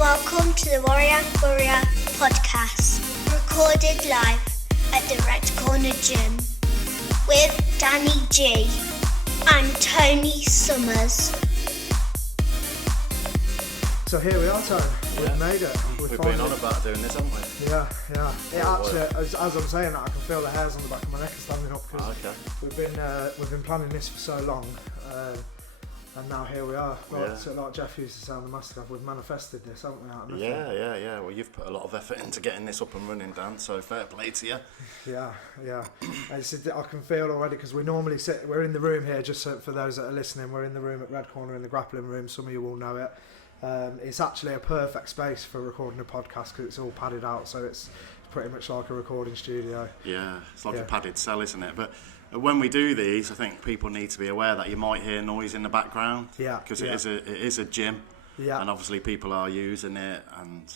Welcome to the Worrier podcast, recorded live at the Red Corner Gym with Danny G and Tony Summers. So here we are, Tony. We've made it. We've been on about doing this, haven't we? Yeah. It actually, as I'm saying that, I can feel the hairs on the back of my neck are standing up because we've been planning this for so long, and now here we are. Like Jeff used to say on the Masterclass, we've manifested this, haven't we? Out of nothing. Yeah. Well, you've put a lot of effort into getting this up and running, Dan. So fair play to you. Yeah. I can feel already because we normally sit. We're in the room here. Just so for those that are listening, we're in the room at Red Corner in the grappling room. Some of you will know it. It's actually a perfect space for recording a podcast because it's all padded out, so it's pretty much like a recording studio. Yeah, it's like a padded cell, isn't it? But when we do these, I think people need to be aware that you might hear noise in the background. Yeah. Because it is a gym. Yeah. And obviously people are using it, and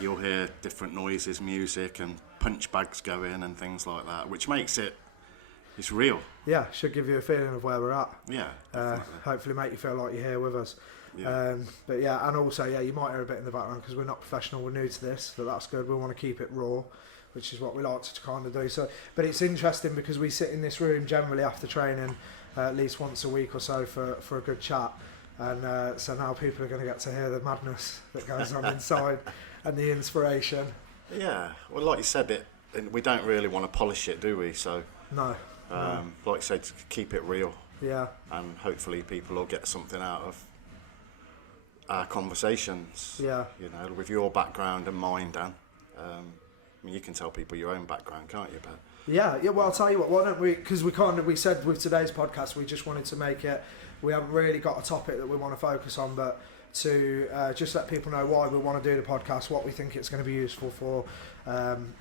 you'll hear different noises, music, and punch bags going and things like that, which makes it's real. Yeah, should give you a feeling of where we're at. Yeah. Hopefully make you feel like you're here with us. Yeah. And also, you might hear a bit in the background because we're not professional, we're new to this, but that's good. We want to keep it raw, which is what we like to kind of do. So, but it's interesting because we sit in this room generally after training at least once a week or so for a good chat, and so now people are going to get to hear the madness that goes on inside and the inspiration. Yeah, well, like you said, we don't really want to polish it, do we? So no. Like I said, keep it real. Yeah. And hopefully people will get something out of our conversations, with your background and mine, Dan. I mean, you can tell people your own background, can't you? But yeah. Well, I'll tell you what. Why don't we? Because we said with today's podcast, we just wanted to make it. We haven't really got a topic that we want to focus on, but to just let people know why we want to do the podcast, what we think it's going to be useful for,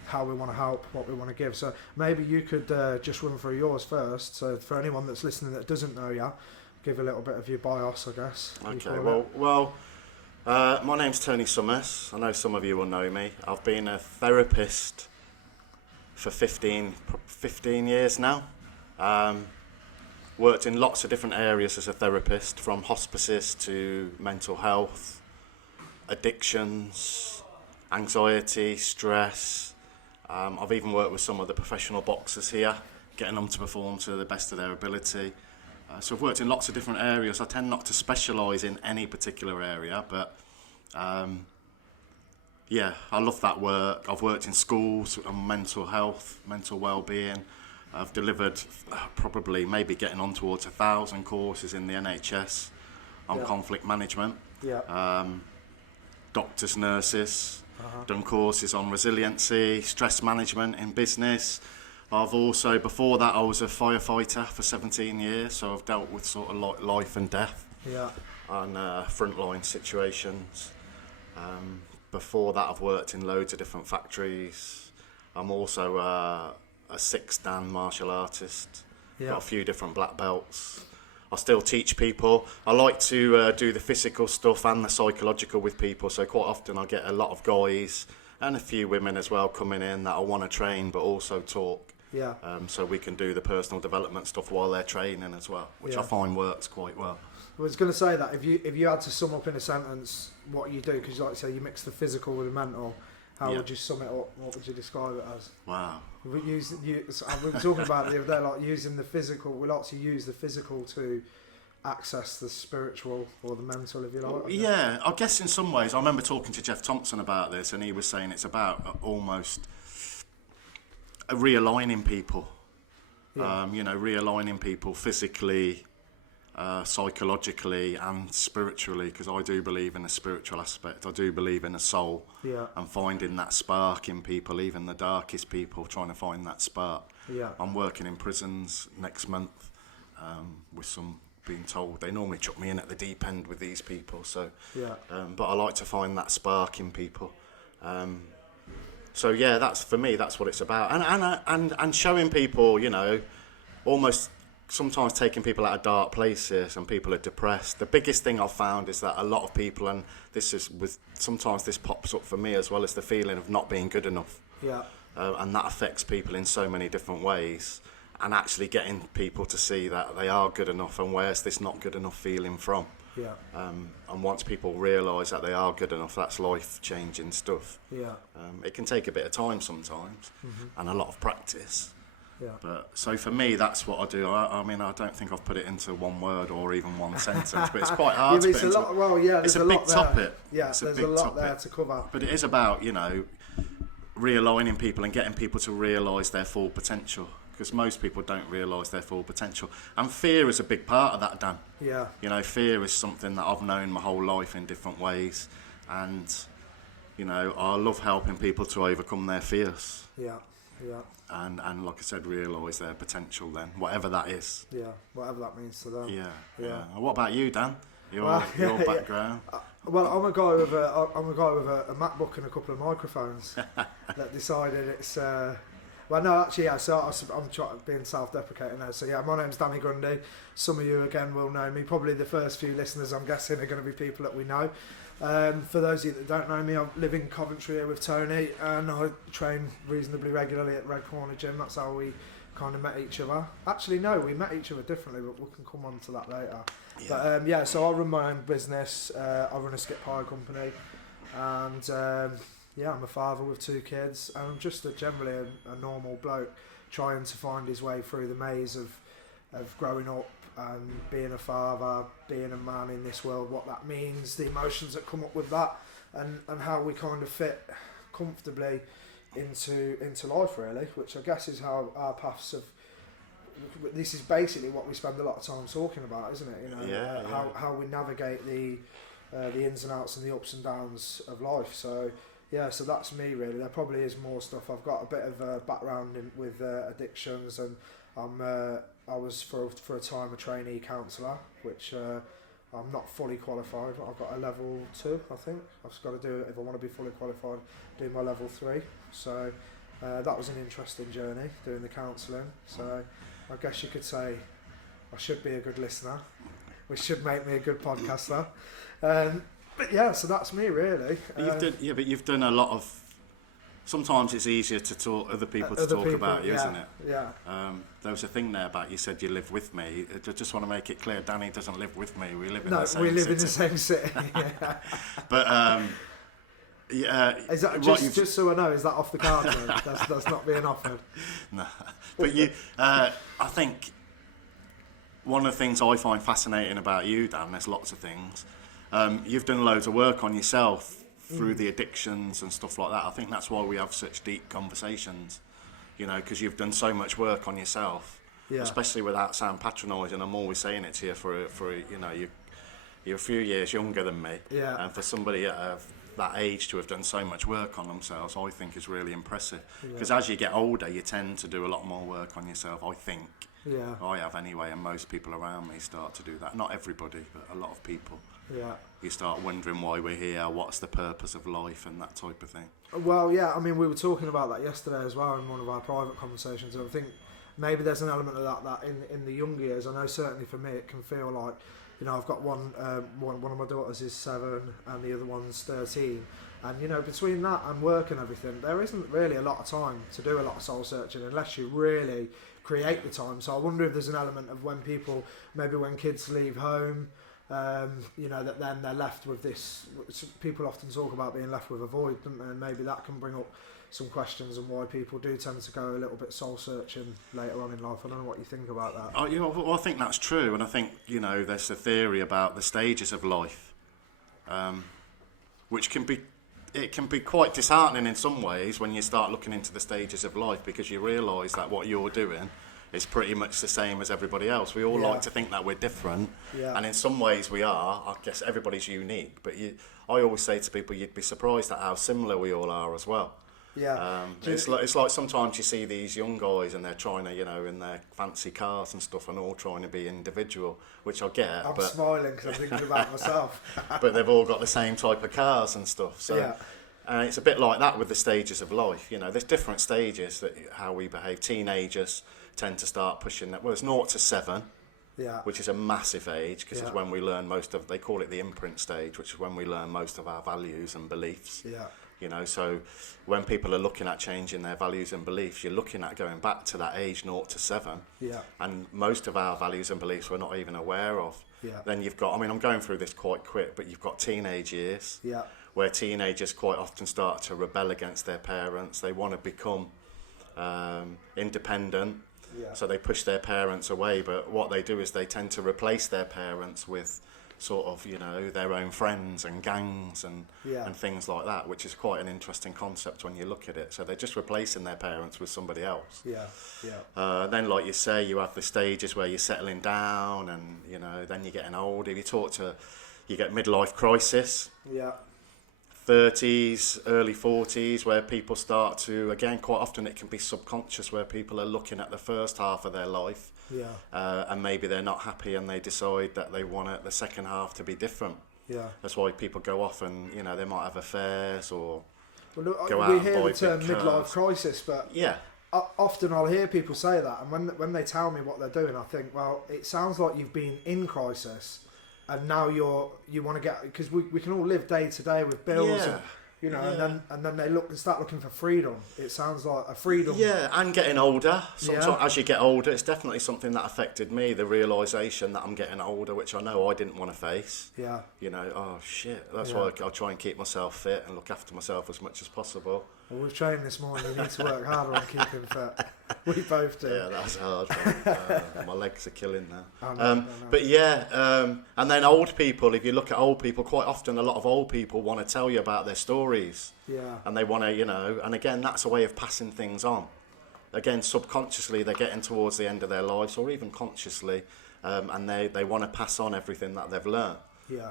how we want to help, what we want to give. So maybe you could just run through yours first. So for anyone that's listening that doesn't know you. Give a little bit of your bios, I guess. Okay, well, my name's Tony Summers. I know some of you will know me. I've been a therapist for 15 years now. Worked in lots of different areas as a therapist, from hospices to mental health, addictions, anxiety, stress. I've even worked with some of the professional boxers here, getting them to perform to the best of their ability. So I've worked in lots of different areas. I tend not to specialise in any particular area, but I love that work. I've worked in schools on mental health, mental well-being. I've delivered maybe getting on towards 1,000 courses in the NHS on conflict management. Doctors, nurses, done courses on resiliency, stress management in business. I've also, before that, I was a firefighter for 17 years, so I've dealt with sort of like life and death and frontline situations. Before that, I've worked in loads of different factories. I'm also a 6-dan martial artist. Got a few different black belts. I still teach people. I like to do the physical stuff and the psychological with people, so quite often I get a lot of guys and a few women as well coming in that I want to train but also talk. So we can do the personal development stuff while they're training as well, which I find works quite well. I was going to say that if you had to sum up in a sentence what you do, because like you say you mix the physical with the mental, how would you sum it up? What would you describe it as? Wow. We were talking about it the other day, like using the physical. We like to use the physical to access the spiritual or the mental, if you like. I guess in some ways. I remember talking to Jeff Thompson about this, and he was saying it's about almost realigning people. Realigning people physically, psychologically and spiritually, because I do believe in a spiritual aspect. I do believe in a soul, and finding that spark in people, even the darkest people, trying to find that spark. I'm working in prisons next month with some being told they normally chuck me in at the deep end with these people, so but I like to find that spark in people. That's for me, that's what it's about, and showing people, almost sometimes taking people out of dark places, and people are depressed. The biggest thing I've found is that a lot of people, and sometimes this pops up for me as well, as the feeling of not being good enough. And that affects people in so many different ways. and actually getting people to see that they are good enough and where's this not good enough feeling from. Yeah. And once people realise that they are good enough, that's life-changing stuff. Yeah. It can take a bit of time sometimes, and a lot of practice. Yeah. But so for me, that's what I do. I mean, I don't think I've put it into one word or even one sentence, but it's quite hard to put into. It's a big topic. Yeah, there's a lot there to cover. But it is about, you know, realigning people and getting people to realise their full potential, because most people don't realise their full potential. And fear is a big part of that, Dan. Yeah. You know, fear is something that I've known my whole life in different ways. And, you know, I love helping people to overcome their fears. Yeah, yeah. And like I said, realise their potential then, whatever that is. Yeah, whatever that means to them. Yeah, yeah. yeah. And what about you, Dan? Your background? Yeah. Well, I'm a guy with a MacBook and a couple of microphones that decided it's... Well, no, actually, yeah, so I'm being self-deprecating now. So, yeah, my name's Danny Grundy. Some of you, again, will know me. Probably the first few listeners, I'm guessing, are going to be people that we know. For those of you that don't know me, I live in Coventry here with Tony, and I train reasonably regularly at Red Corner Gym. That's how we kind of met each other. Actually, no, we met each other differently, but we can come on to that later. Yeah. But, so I run my own business. I run a skip hire company, and... I'm a father with 2 kids, and I'm just generally a normal bloke trying to find his way through the maze of growing up and being a father, being a man in this world, what that means, the emotions that come up with that, and how we kind of fit comfortably into life, really, which I guess is how our paths have... This is basically what we spend a lot of time talking about, isn't it? You know, how we navigate the ins and outs and the ups and downs of life. So... Yeah, so that's me really. There probably is more stuff. I've got a bit of a background with addictions, and I was for a time a trainee counsellor, which I'm not fully qualified. I've got a level 2, I think. I've just got to do it if I want to be fully qualified. Do my level 3. So that was an interesting journey doing the counselling. So I guess you could say I should be a good listener, which should make me a good podcaster. But yeah, so that's me really. But you've done a lot of... Sometimes it's easier to talk other people about you, isn't it? Yeah. There was a thing there about you said you live with me. I just want to make it clear, Danny doesn't live with me. We live in the same city. No, we live in the same city. Yeah. But is that just so I know? Is that off the card? That's not being offered. No, but I think one of the things I find fascinating about you, Dan, there's lots of things. You've done loads of work on yourself through the addictions and stuff like that. I think that's why we have such deep conversations, you know, because you've done so much work on yourself, especially without sound patronising. I'm always saying it to you for you know, you're a few years younger than me, and for somebody at that age to have done so much work on themselves, I think is really impressive. Because as you get older, you tend to do a lot more work on yourself, I think. Yeah. I have anyway, and most people around me start to do that. Not everybody, but a lot of people. Yeah. You start wondering why we're here, what's the purpose of life, and that type of thing. Well, yeah, I mean, we were talking about that yesterday as well in one of our private conversations, and I think maybe there's an element of that in the younger years. I know certainly for me it can feel like, you know, I've got one of my daughters is 7 and the other one's 13, and you know, between that and work and everything, there isn't really a lot of time to do a lot of soul searching unless you really create the time. So I wonder if there's an element of when kids leave home, you know, that then they're left with this. People often talk about being left with a void, don't they? And maybe that can bring up some questions and why people do tend to go a little bit soul searching later on in life. I don't know what you think about that. You know, well, I think that's true, and I think, you know, there's a theory about the stages of life, which can be quite disheartening in some ways when you start looking into the stages of life, because you realise that what you're doing is pretty much the same as everybody else. We all like to think that we're different, and in some ways we are. I guess everybody's unique, but I always say to people, you'd be surprised at how similar we all are as well. Yeah. It's like sometimes you see these young guys and they're trying to, you know, in their fancy cars and stuff, and all trying to be individual, which I get. I'm smiling because I'm thinking about myself. But they've all got the same type of cars and stuff. So it's a bit like that with the stages of life. You know, there's different stages that how we behave. Teenagers tend to start pushing that. Well, it's 0 to 7. Yeah. Which is a massive age, because it's when we learn they call it the imprint stage, which is when we learn most of our values and beliefs. Yeah. You know, so when people are looking at changing their values and beliefs, you're looking at going back to that age 0 to 7. Yeah. And most of our values and beliefs we're not even aware of. Yeah. Then you've got, I mean, I'm going through this quite quick, but you've got teenage years. Yeah. Where teenagers quite often start to rebel against their parents. They want to become independent, so they push their parents away. But what they do is they tend to replace their parents with sort of, you know, their own friends and gangs and things like that, which is quite an interesting concept when you look at it. So they're just replacing their parents with somebody else. Then, like you say, you have the stages where you're settling down, and you know, then you're getting older. You get midlife crisis. 30s, early 40s, where people start to, again, quite often it can be subconscious, where people are looking at the first half of their life, and maybe they're not happy, and they decide that they want the second half to be different. That's why people go off and, you know, they might have affairs or go out and buy big cars. We hear the term midlife crisis, but often I'll hear people say that, and when they tell me what they're doing, I think, well, it sounds like you've been in crisis. And now you want to get, because we can all live day to day with bills, and, you know, and then they start looking for freedom. It sounds like a freedom. Yeah, and getting older. Sometimes as you get older, it's definitely something that affected me. The realisation that I'm getting older, which I know I didn't want to face. You know, oh shit. That's why I'll try and keep myself fit and look after myself as much as possible. Well, we've trained this morning. We need to work harder on keeping fit. We both do. Yeah, that's hard. My legs are killing now. I know. But and then old people. If you look at old people, quite often a lot of old people want to tell you about their stories. And they want to, you know, and again, that's a way of passing things on. Again, subconsciously, they're getting towards the end of their lives, or even consciously, and they want to pass on everything that they've learned.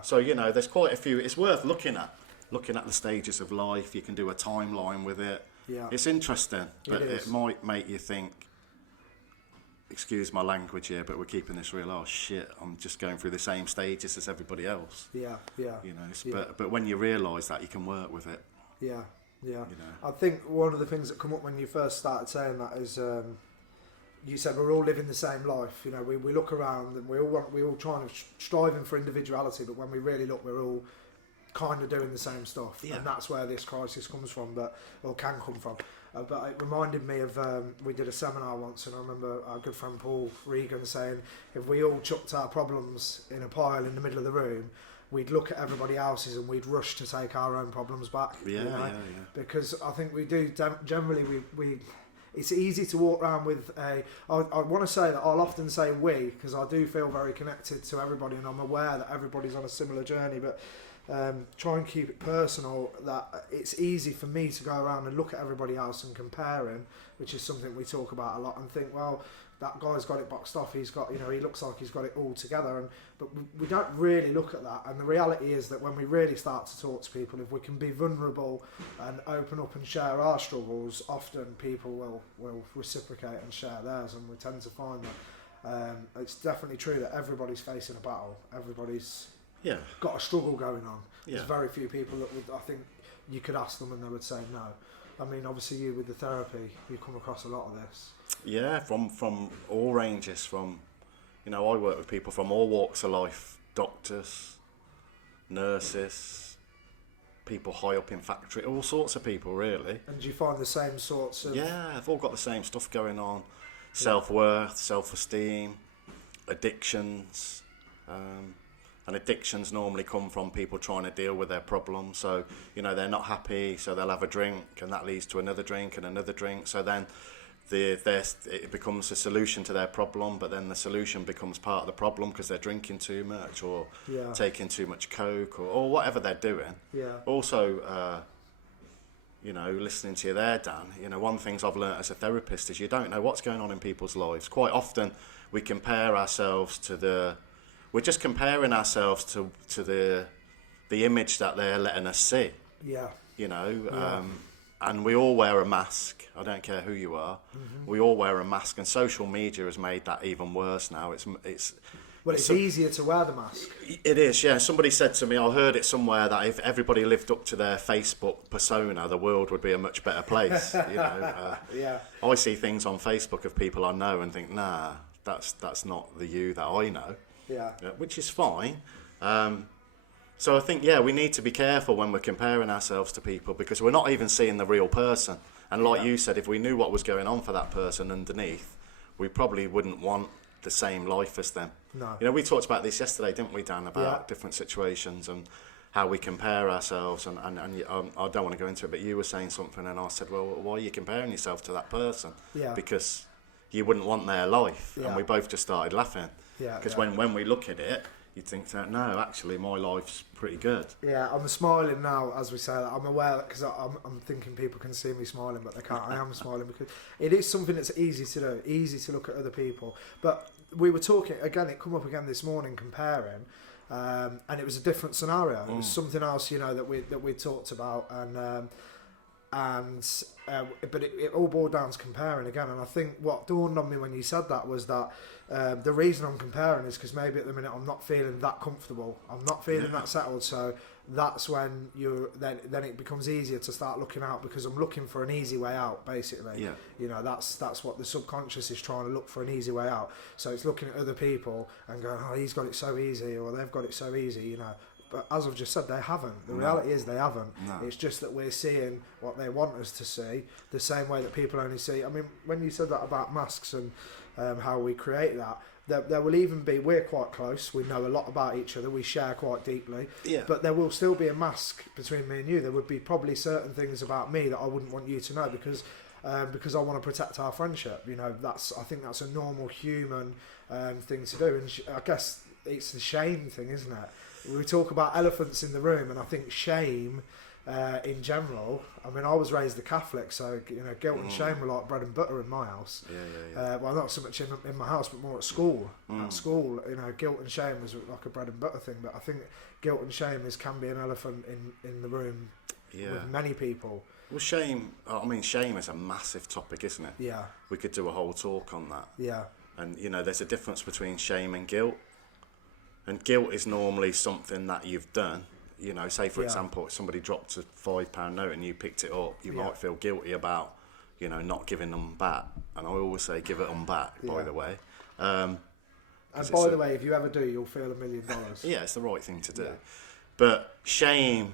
So, you know, there's quite a few. It's worth looking at the stages of life. You can do a timeline with it. It's interesting, but it might make you think, excuse my language here, but we're keeping this real. Oh shit, I'm just going through the same stages as everybody else. You know, but when you realise that, you can work with it. You know? I think one of the things that come up when you first started saying that is, you said we're all living the same life. You know, we look around and we all trying to striving for individuality, but when we really look, we're all kind of doing the same stuff, and that's where this crisis comes from, or can come from. But it reminded me of, we did a seminar once, and I remember our good friend Paul Regan saying, if we all chucked our problems in a pile in the middle of the room, we'd look at everybody else's and we'd rush to take our own problems back. Because I think we do, generally, we it's easy to walk around with I want to say that I'll often say we, because I do feel very connected to everybody, and I'm aware that everybody's on a similar journey, but try and keep it personal, that it's easy for me to go around and look at everybody else and comparing, which is something we talk about a lot, and think, well, that guy's got it boxed off, he's got, you know, he looks like he's got it all together, but we don't really look at that. And the reality is that when we really start to talk to people, if we can be vulnerable and open up and share our struggles, often people will reciprocate and share theirs, and we tend to find that it's definitely true that everybody's facing a battle, everybody's got a struggle going on. There's very few people that would, I think, you could ask them and they would say no. I mean, obviously you with the therapy, you come across a lot of this. Yeah, from all ranges, from, you know, I work with people from all walks of life, doctors, nurses, people high up in factory, all sorts of people really. And do you find the same sorts of... Yeah, they've all got the same stuff going on. Self-worth, self-esteem, addictions, and addictions normally come from people trying to deal with their problems. So, you know, they're not happy, so they'll have a drink, and that leads to another drink and another drink. So then it becomes a solution to their problem, but then the solution becomes part of the problem because they're drinking too much or taking too much coke or whatever they're doing. Also, you know, listening to you there, Dan, you know, one of the things I've learnt as a therapist is you don't know what's going on in people's lives. Quite often we compare ourselves to we're just comparing ourselves to the image that they're letting us see. You know, and we all wear a mask. I don't care who you are. We all wear a mask, and social media has made that even worse now. It's easier to wear the mask. It is, yeah. Somebody said to me, I heard it somewhere, that if everybody lived up to their Facebook persona, the world would be a much better place. You know, I see things on Facebook of people I know and think, nah, that's not the you that I know. Which is fine. So I think, we need to be careful when we're comparing ourselves to people, because we're not even seeing the real person. And like you said, if we knew what was going on for that person underneath, we probably wouldn't want the same life as them. No. You know, we talked about this yesterday, didn't we, Dan, about different situations and how we compare ourselves, and I don't want to go into it, but you were saying something and I said, well, why are you comparing yourself to that person? Yeah. Because you wouldn't want their life. Yeah. And we both just started laughing. Yeah. Because yeah. when we look at it, you'd think that, no, actually my life's pretty good. Yeah, I'm smiling now as we say that. I'm aware because I'm thinking people can see me smiling, but they can't. I am smiling because it is something that's easy to do, easy to look at other people. But we were talking, again, it come up again this morning, comparing, and it was a different scenario. It was something else, you know, that we talked about, but it all boiled down to comparing again. And I think what dawned on me when you said that was that the reason I'm comparing is because maybe at the minute I'm not feeling that comfortable. I'm not feeling that settled. So that's when then it becomes easier to start looking out, because I'm looking for an easy way out, basically. Yeah. You know, that's what the subconscious is trying to look for, an easy way out. So it's looking at other people and going, oh, he's got it so easy, or they've got it so easy, you know. But as I've just said, they haven't. The reality is they haven't. No. It's just that we're seeing what they want us to see, the same way that people only see. I mean, when you said that about masks and how we create that, there will even be, we're quite close, we know a lot about each other, we share quite deeply, but there will still be a mask between me and you. There would be probably certain things about me that I wouldn't want you to know, because I want to protect our friendship. You know, I think that's a normal human thing to do. And I guess it's the shame thing, isn't it? We talk about elephants in the room, and I think shame in general. I mean, I was raised a Catholic, so you know, guilt and shame were like bread and butter in my house. Well, not so much in my house, but more at school. At school, you know, guilt and shame was like a bread and butter thing. But I think guilt and shame can be an elephant in the room with many people. Well, shame is a massive topic, isn't it? Yeah. We could do a whole talk on that. Yeah. And, you know, there's a difference between shame and guilt. And guilt is normally something that you've done. You know, say, for example, if somebody dropped a £5 note and you picked it up, you might feel guilty about, you know, not giving them back. And I always say, give it them back, by the way. And by the way, if you ever do, you'll feel $1 million. Yeah, it's the right thing to do. But shame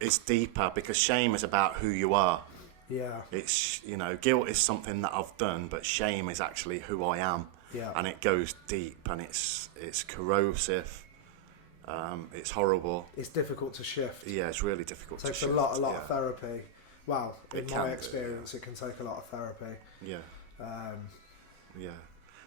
is deeper, because shame is about who you are. Yeah. It's, you know, guilt is something that I've done, but shame is actually who I am. Yeah. And it goes deep, and it's corrosive. It's horrible. It's difficult to shift. Yeah, it's really difficult to shift. It takes a lot of therapy. Well, in my experience, it can take a lot of therapy. Yeah. Yeah.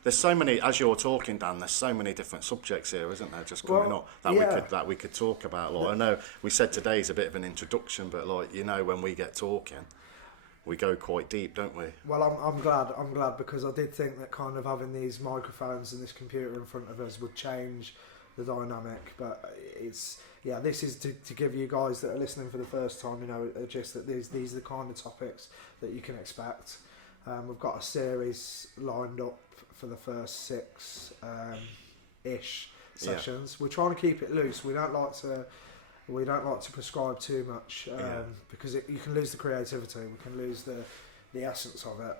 There's so many, as you're talking, Dan, there's so many different subjects here, isn't there, just coming up that we could talk about. Like, I know we said today's a bit of an introduction, but like, you know, when we get talking, we go quite deep, don't we? Well, I'm glad because I did think that kind of having these microphones and this computer in front of us would change the dynamic, but this is to give you guys that are listening for the first time, you know, just that these are the kind of topics that you can expect. We've got a series lined up for the first 6 ish sessions. We're trying to keep it loose. We don't like to prescribe too much because you can lose the creativity. We can lose the essence of it.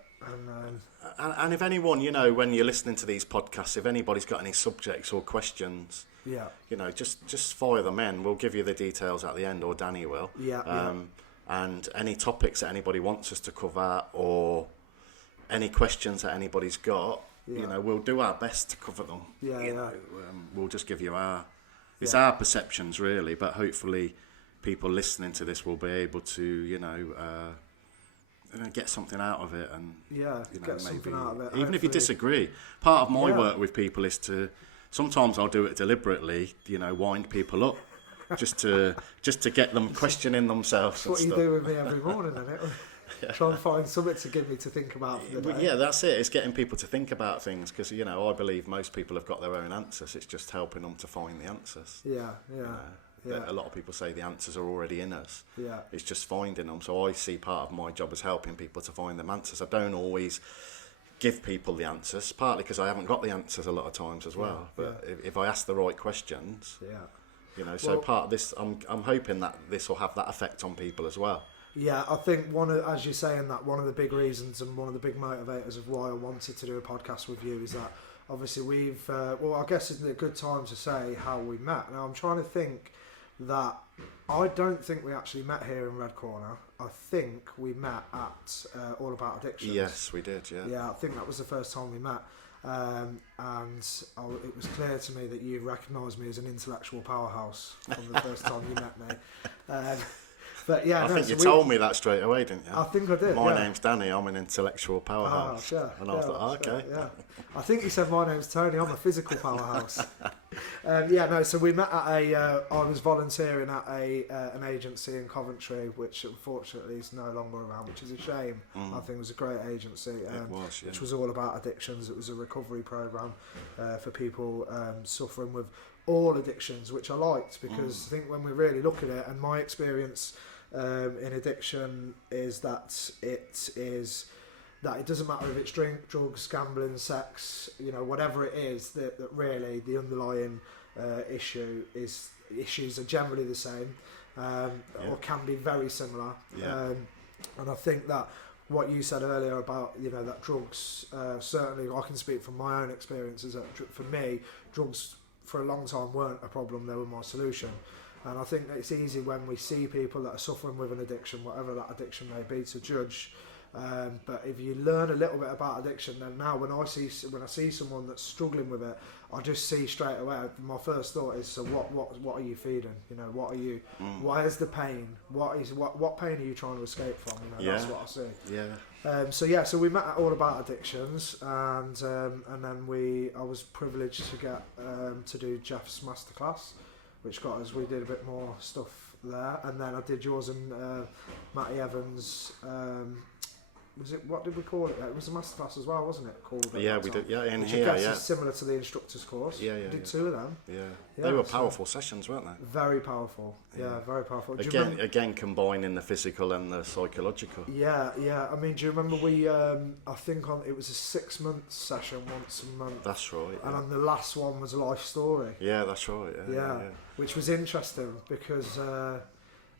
And if anyone, you know, when you're listening to these podcasts, if anybody's got any subjects or questions, you know, just fire them in. We'll give you the details at the end, or Danny will. And any topics that anybody wants us to cover, or any questions that anybody's got, you know, we'll do our best to cover them. We'll just give you our perceptions, really, but hopefully people listening to this will be able to, you know, get something out of it, and you know, get something out of it. Even if you disagree, part of my work with people is to, sometimes I'll do it deliberately, you know, wind people up, just to get them questioning themselves. That's what you do with me every morning, isn't it? Try and find something to give me to think about for the day. Yeah, that's it. It's getting people to think about things, because, you know, I believe most people have got their own answers. It's just helping them to find the answers. A lot of people say the answers are already in us. It's just finding them. So I see part of my job as helping people to find them answers. I don't always give people the answers, partly because I haven't got the answers a lot of times as well. But if I ask the right questions, you know, so part of this, I'm hoping that this will have that effect on people as well. Yeah, I think as you're saying that, one of the big reasons and one of the big motivators of why I wanted to do a podcast with you is that obviously we've, I guess it's a good time to say how we met. Now I'm trying to think that I don't think we actually met here in Red Corner. I think we met at All About Addiction. Yes, we did, Yeah, I think that was the first time we met. It was clear to me that you recognised me as an intellectual powerhouse from the first time you met me. But yeah, I think you told me that straight away, didn't you? I think I did. My name's Danny. I'm an intellectual powerhouse. Yeah, and I was like, okay. Yeah. I think you said my name's Tony. I'm a physical powerhouse. So we met at I was volunteering at an agency in Coventry, which unfortunately is no longer around, which is a shame. I think it was a great agency, which was all about addictions. It was a recovery programme for people suffering with all addictions, which I liked, because I think when we really look at it, and my experience in addiction is that it doesn't matter if it's drink, drugs, gambling, sex, whatever it is, that really the underlying issues are generally the same, or can be very similar. And I think that what you said earlier about that drugs, certainly I can speak from my own experiences, that for me drugs for a long time weren't a problem, they were my solution. And I think that it's easy when we see people that are suffering with an addiction, whatever that addiction may be, to judge. But if you learn a little bit about addiction, then now when I see someone that's struggling with it, I just see straight away. My first thought is, so what are you feeding? What are you? Where's the pain? What pain are you trying to escape from? That's what I see. So we met at All About Addictions, and then I was privileged to get to do Jeff's masterclass, which got us. We did a bit more stuff there, and then I did yours and Matty Evans. What did we call it? It was a masterclass as well, wasn't it? Called we did. Yeah, in which here. I guess is similar to the instructor's course. Yeah. We did two of them. Yeah, they were powerful sessions, weren't they? Very powerful. Yeah, very powerful. Again, combining the physical and the psychological. Yeah. I mean, do you remember we? I think it was a 6-month session, once a month. That's right. And then the last one was a life story. Yeah, that's right. Yeah. Which was interesting because.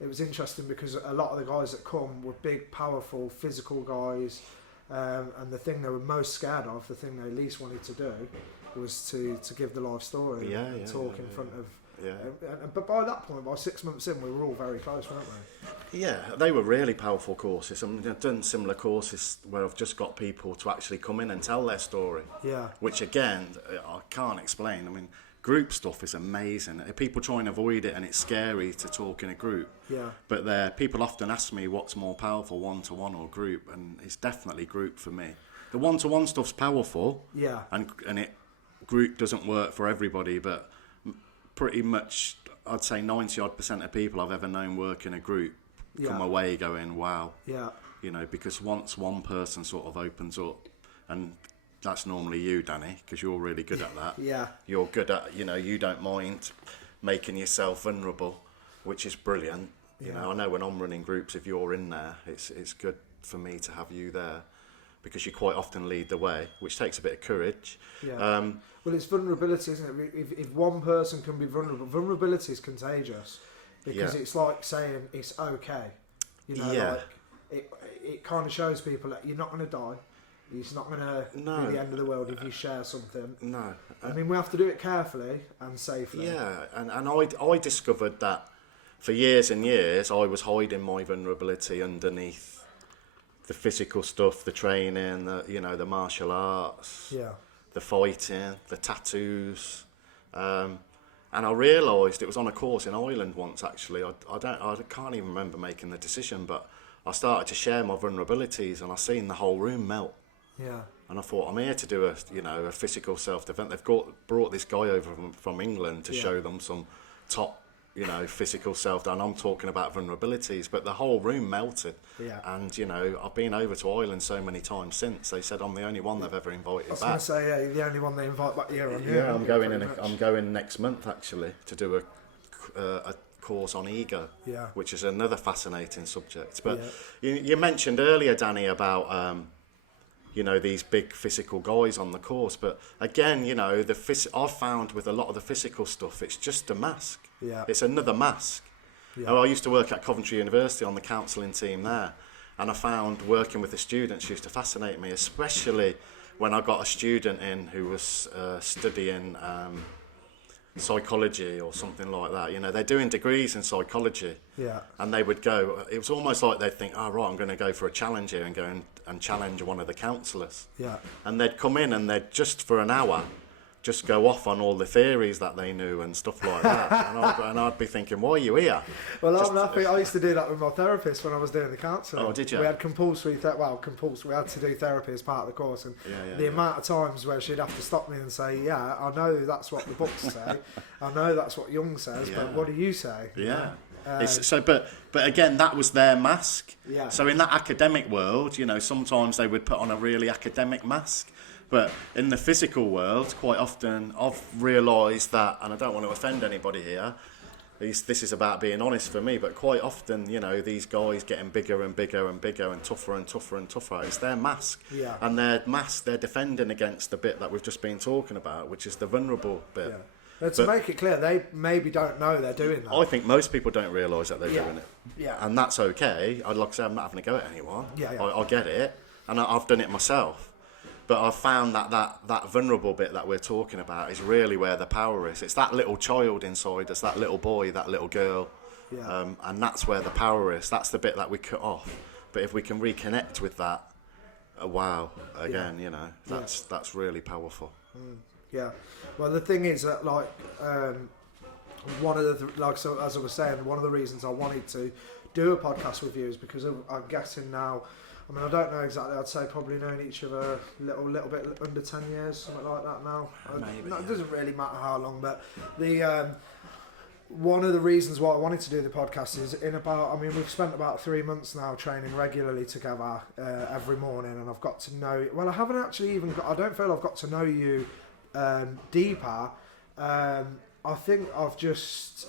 It was interesting because a lot of the guys that come were big, powerful, physical guys, and the thing they were most scared of, the thing they least wanted to do, was to give the life story and talk in front of. But by that point, by 6 months in, we were all very close, weren't we? Yeah, they were really powerful courses. I mean, I've done similar courses where I've just got people to actually come in and tell their story. Yeah. Which again, I can't explain. I mean, group stuff is amazing. People try and avoid it, and it's scary to talk in a group. Yeah. But people often ask me what's more powerful, one-to-one or group, and it's definitely group for me. The one-to-one stuff's powerful. Yeah. And group doesn't work for everybody, but pretty much I'd say 90% of people I've ever known work in a group come away going, wow. Yeah. Because once one person sort of opens up, and that's normally you, Danny, because you're really good at that. Yeah. You're good at, you don't mind making yourself vulnerable, which is brilliant. I know when I'm running groups, if you're in there, it's good for me to have you there, because you quite often lead the way, which takes a bit of courage. Yeah. Well, it's vulnerability, isn't it? If one person can be vulnerable, vulnerability is contagious, because it's like saying it's okay. Like it kind of shows people that you're not going to die. It's not going to be the end of the world if you share something. No. I mean, we have to do it carefully and safely. Yeah, and I discovered that for years and years I was hiding my vulnerability underneath the physical stuff, the training, the martial arts, the fighting, the tattoos. And I realised it was on a course in Ireland once, actually. I can't even remember making the decision, but I started to share my vulnerabilities, and I seen the whole room melt. Yeah. And I thought, I'm here to do a physical self-defense. They've brought this guy over from England to show them some top, physical self. And I'm talking about vulnerabilities, but the whole room melted. Yeah. And I've been over to Ireland so many times since. They said I'm the only one they've ever invited back. I was going to say, you're the only one they invite back year on year. Yeah, I'm going next month actually to do a course on ego, which is another fascinating subject. But you mentioned earlier, Danny, about these big physical guys on the course, but again, I've found with a lot of the physical stuff, it's just a mask. Yeah. It's another mask. Yeah. I used to work at Coventry University on the counselling team there, and I found working with the students used to fascinate me, especially when I got a student in who was studying psychology or something like that. You know, they're doing degrees in psychology. Yeah. And they would go, it was almost like they'd think, oh, right, I'm going to go for a challenge here and go and challenge one of the counsellors. Yeah. And they'd come in and they'd just for an hour just go off on all the theories that they knew and stuff like that. and I'd be thinking, why are you here? Well, I used to do that with my therapist when I was doing the counselling. Oh, did you? We had compulsory, we had to do therapy as part of the course, and the amount of times where she'd have to stop me and say, yeah, I know that's what the books say, I know that's what Jung says, but what do you say? Yeah. But again, that was their mask. Yeah. So in that academic world, you know, sometimes they would put on a really academic mask. But in the physical world, quite often I've realised that, and I don't want to offend anybody here, this is about being honest for me, but quite often, you know, these guys getting bigger and bigger and bigger and tougher and tougher and tougher. It's their mask. Yeah. And their mask, they're defending against the bit that we've just been talking about, which is the vulnerable bit. Yeah. But to make it clear, they maybe don't know they're doing that. I think most people don't realise that they're doing it. Yeah. And that's okay. Like I say, I'm not having a go at anyone. Yeah. I get it. And I've done it myself. But I've found that vulnerable bit that we're talking about is really where the power is. It's that little child inside us, that little boy, that little girl. Yeah. And that's where the power is. That's the bit that we cut off. But if we can reconnect with that, you know, that's really powerful. Yeah. Well, the thing is that, like, one of the so as I was saying, one of the reasons I wanted to do a podcast with you is because I'm guessing now. I mean, I don't know exactly. I'd say probably known each other a little bit under 10 years, something like that now. Maybe, It doesn't really matter how long, but the one of the reasons why I wanted to do the podcast is we've spent about 3 months now training regularly together every morning, and I've got to know. Well, I haven't actually I don't feel I've got to know you deeper. I think I've just.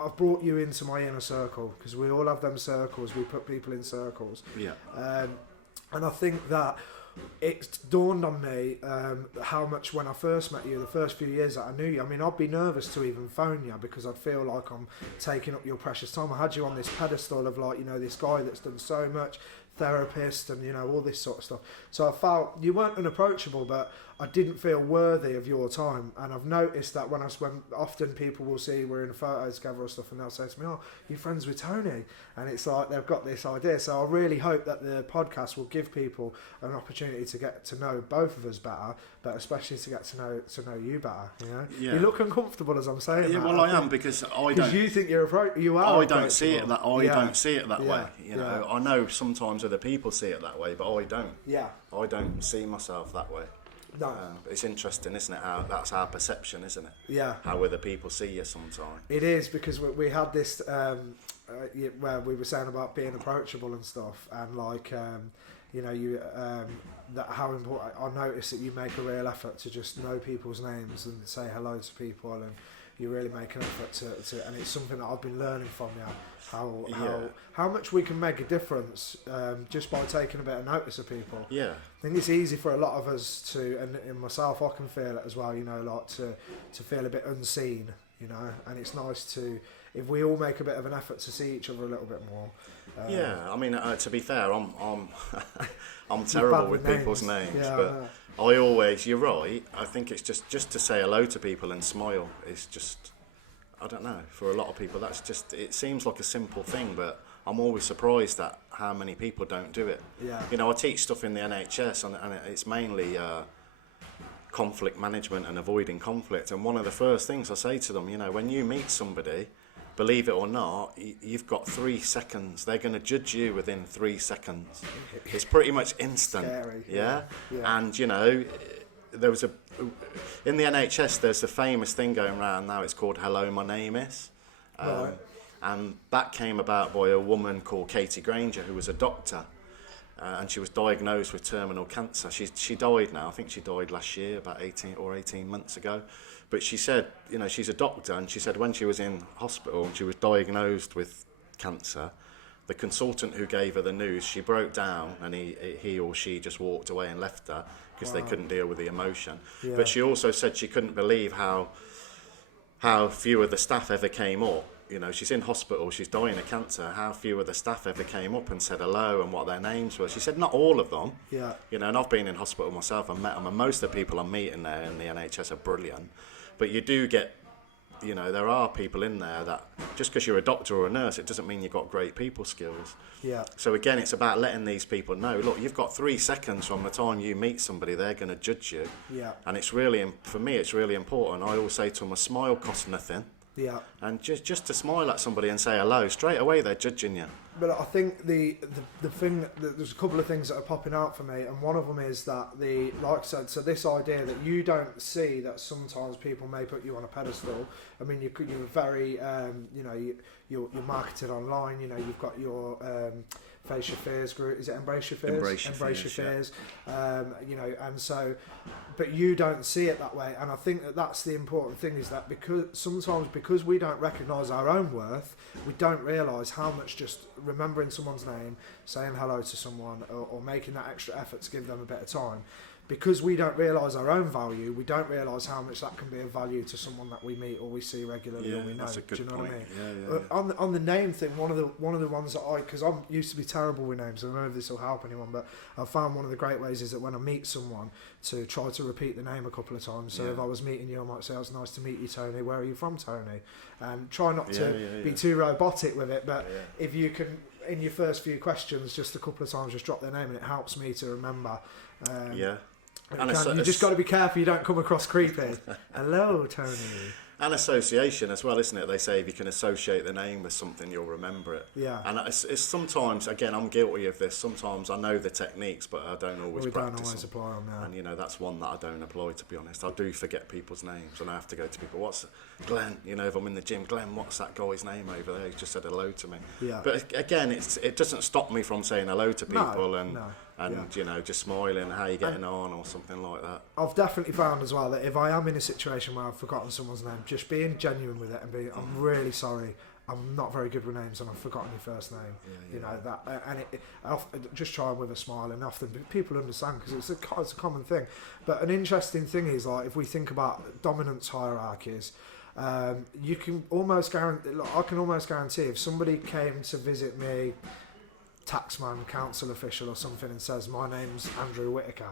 I've brought you into my inner circle because we all have them circles. We put people in circles. Yeah. And I think that it's dawned on me how much when I first met you, the first few years that I knew you, I mean, I'd be nervous to even phone you because I'd feel like I'm taking up your precious time. I had you on this pedestal of, like, you know, this guy that's done so much, therapist, and, you know, all this sort of stuff. So I felt you weren't unapproachable, but I didn't feel worthy of your time. And I've noticed that when often people will see we're in a photo together or stuff, and they'll say to me, oh, you're friends with Tony, and it's like they've got this idea. So I really hope that the podcast will give people an opportunity to get to know both of us better, but especially to get to know you better. You know, you look uncomfortable as I'm saying. Yeah, that. well, I am because I don't. You think you are. I don't see it that. Don't see it that Yeah. way. You know, I know sometimes other people see it that way, but I don't. Yeah. I don't see myself that way. No. It's interesting, isn't it? How that's our perception, isn't it? Yeah. How other people see you sometimes. It is, because we had this where we were saying about being approachable and stuff, and like you know, you that how important. I noticed that you make a real effort to just know people's names and say hello to people, and you really make an effort to and it's something that I've been learning from you, how much we can make a difference just by taking a bit of notice of people. Yeah. I think it's easy for a lot of us to, and in myself I can feel it as well, you know, like to feel a bit unseen, you know, and it's nice to, if we all make a bit of an effort to see each other a little bit more. Yeah, I mean, to be fair, I'm I'm terrible with people's names, but I always, you're right, I think it's just to say hello to people and smile is just, I don't know, for a lot of people that's just, it seems like a simple thing, but I'm always surprised at how many people don't do it. Yeah. You know, I teach stuff in the NHS and it's mainly conflict management and avoiding conflict, and one of the first things I say to them, you know, when you meet somebody, believe it or not, you've got 3 seconds. They're going to judge you within 3 seconds. It's pretty much instant. Scary. Yeah? Yeah. And, you know, there was in the NHS, there's a famous thing going around now. It's called Hello, My Name Is. Right. And that came about by a woman called Katie Granger, who was a doctor. And she was diagnosed with terminal cancer. She died now. I think she died last year, about 18 months ago. But she said, you know, she's a doctor, and she said when she was in hospital and she was diagnosed with cancer, the consultant who gave her the news, she broke down, and he or she just walked away and left her because they couldn't deal with the emotion. Yeah. But she also said she couldn't believe how few of the staff ever came up. You know, she's in hospital, she's dying of cancer. How few of the staff ever came up and said hello and what their names were. She said not all of them. Yeah. You know, and I've been in hospital myself and met them, and most of the people I'm meeting there in the NHS are brilliant. But you do get, you know, there are people in there that just because you're a doctor or a nurse, it doesn't mean you've got great people skills. Yeah. So again, it's about letting these people know, look, you've got 3 seconds from the time you meet somebody, they're going to judge you. Yeah. And it's really, for me, it's really important. I always say to them, a smile costs nothing. Yeah. And just to smile at somebody and say hello, straight away they're judging you. But I think the thing, there's a couple of things that are popping out for me, and one of them is that like I said, so this idea that you don't see that sometimes people may put you on a pedestal. I mean, you're very, you know, you're marketed online. You know, you've got your Face Your Fears group. Is it Embrace Your Fears? Embrace Your Fears. Yeah. You know, and so, but you don't see it that way, and I think that that's the important thing, is that because we don't recognise our own worth, we don't realise how much just remembering someone's name, saying hello to someone, or making that extra effort to give them a bit of time. Because we don't realise our own value, we don't realise how much that can be of value to someone that we meet or we see regularly, or we know. That's a good Do you know point. what I mean? Yeah. On the name thing, one of the ones that because I used to be terrible with names, I don't know if this will help anyone, but I found one of the great ways is that when I meet someone, to try to repeat the name a couple of times. So if I was meeting you, I might say, "Oh, it's nice to meet you, Tony. Where are you from, Tony?" And try not to be too robotic with it, but if you can, in your first few questions, just a couple of times, just drop their name, and it helps me to remember. And you just got to be careful you don't come across creepy. Hello, Tony. And association as well, isn't it? They say if you can associate the name with something, you'll remember it. Yeah. And it's sometimes, again, I'm guilty of this. Sometimes I know the techniques, but I don't always practice don't always them. apply them now. And, you know, that's one that I don't apply, to be honest. I do forget people's names, and I have to go to people, what's Glenn? You know, if I'm in the gym, Glenn, what's that guy's name over there? He just said hello to me. Yeah. But, again, it doesn't stop me from saying hello to people you know, just smiling, how you getting on, or something like that. I've definitely found as well that if I am in a situation where I've forgotten someone's name, just being genuine with it and being, I'm really sorry, I'm not very good with names and I've forgotten your first name. You know that, and just try with a smile, and often people understand because it's a common thing. But an interesting thing is, like, if we think about dominance hierarchies, you can almost guarantee. I can almost guarantee if somebody came to visit me, taxman, council official or something, and says my name's Andrew Whitaker,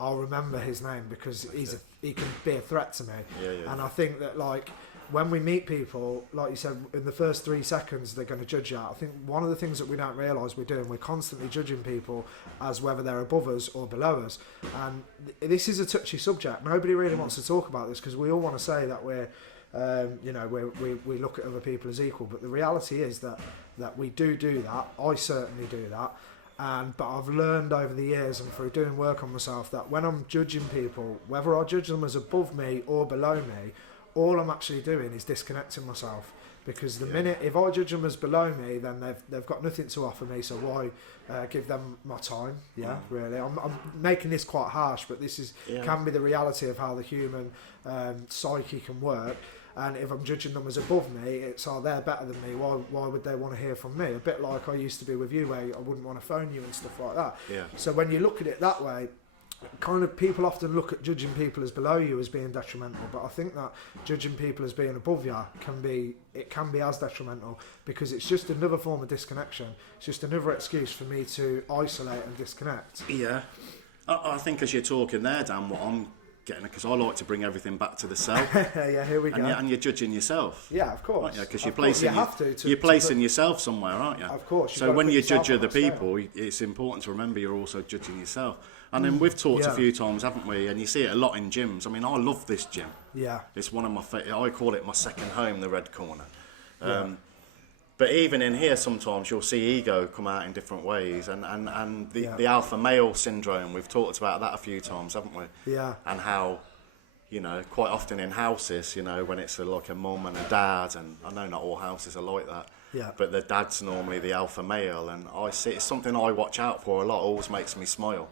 I'll remember his name because he can be a threat to me. And I think that, like, when we meet people, like you said, in the first 3 seconds they're going to judge you. I think one of the things that we don't realise we're doing, we're constantly judging people as whether they're above us or below us, and this is a touchy subject. Nobody really wants to talk about this because we all want to say that we're you know, we look at other people as equal, but the reality is that we do that. I certainly do that, but I've learned over the years and through doing work on myself that when I'm judging people, whether I judge them as above me or below me, all I'm actually doing is disconnecting myself. Because the minute, if I judge them as below me, then they've got nothing to offer me, so why give them my time? Really. I'm making this quite harsh, but this can be the reality of how the human psyche can work. And if I'm judging them as above me, it's, they're better than me, why would they want to hear from me? A bit like I used to be with you, where I wouldn't want to phone you and stuff like that. So when you look at it that way, kind of, people often look at judging people as below you as being detrimental, but I think that judging people as being above you can be as detrimental, because it's just another form of disconnection. It's just another excuse for me to isolate and disconnect. I think as you're talking there, Dan, what I'm getting, because I like to bring everything back to the self. Here we go. And you're judging yourself. Of course. Because you're placing you're placing yourself somewhere, aren't you? Of course. So when you judge other people, it's important to remember you're also judging yourself. And then we've talked a few times, haven't we? And you see it a lot in gyms. I mean, I love this gym. It's one of my favorite. I call it my second home, the Red Corner. But even in here, sometimes you'll see ego come out in different ways, and the alpha male syndrome. We've talked about that a few times, haven't we? And how, you know, quite often in houses, you know, when it's like a mum and a dad, and I know not all houses are like that. But the dad's normally the alpha male, and I see it's something I watch out for a lot. It always makes me smile.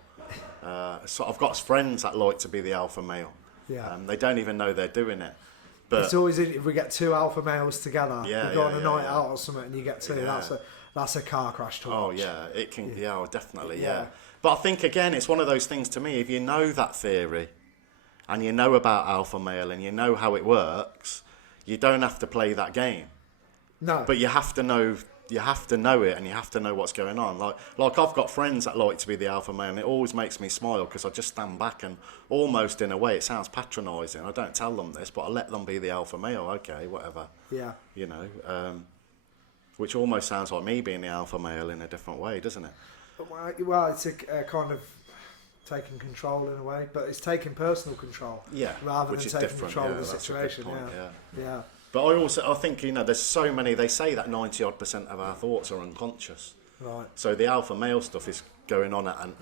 So I've got friends that like to be the alpha male. They don't even know they're doing it. But it's always, if we get two alpha males together, you go on a night out or something, and you get two. That's a car crash to watch. It can. Definitely. But I think, again, it's one of those things to me. If you know that theory, and you know about alpha male, and you know how it works, you don't have to play that game. No. But you have to know you have to know it, and you have to know what's going on. Like I've got friends that like to be the alpha male, and it always makes me smile because I just stand back and almost in a way it sounds patronising. I don't tell them this, but I let them be the alpha male. Okay, whatever. Yeah. You know, which almost sounds like me being the alpha male in a different way, doesn't it? Well, it's a kind of taking control in a way, but it's taking personal control. Yeah, rather which than is taking different. control Yeah, of the that's a good situation. point, Yeah. But I think, you know, there's so many, they say that 90% of our thoughts are unconscious. Right. So the alpha male stuff is going on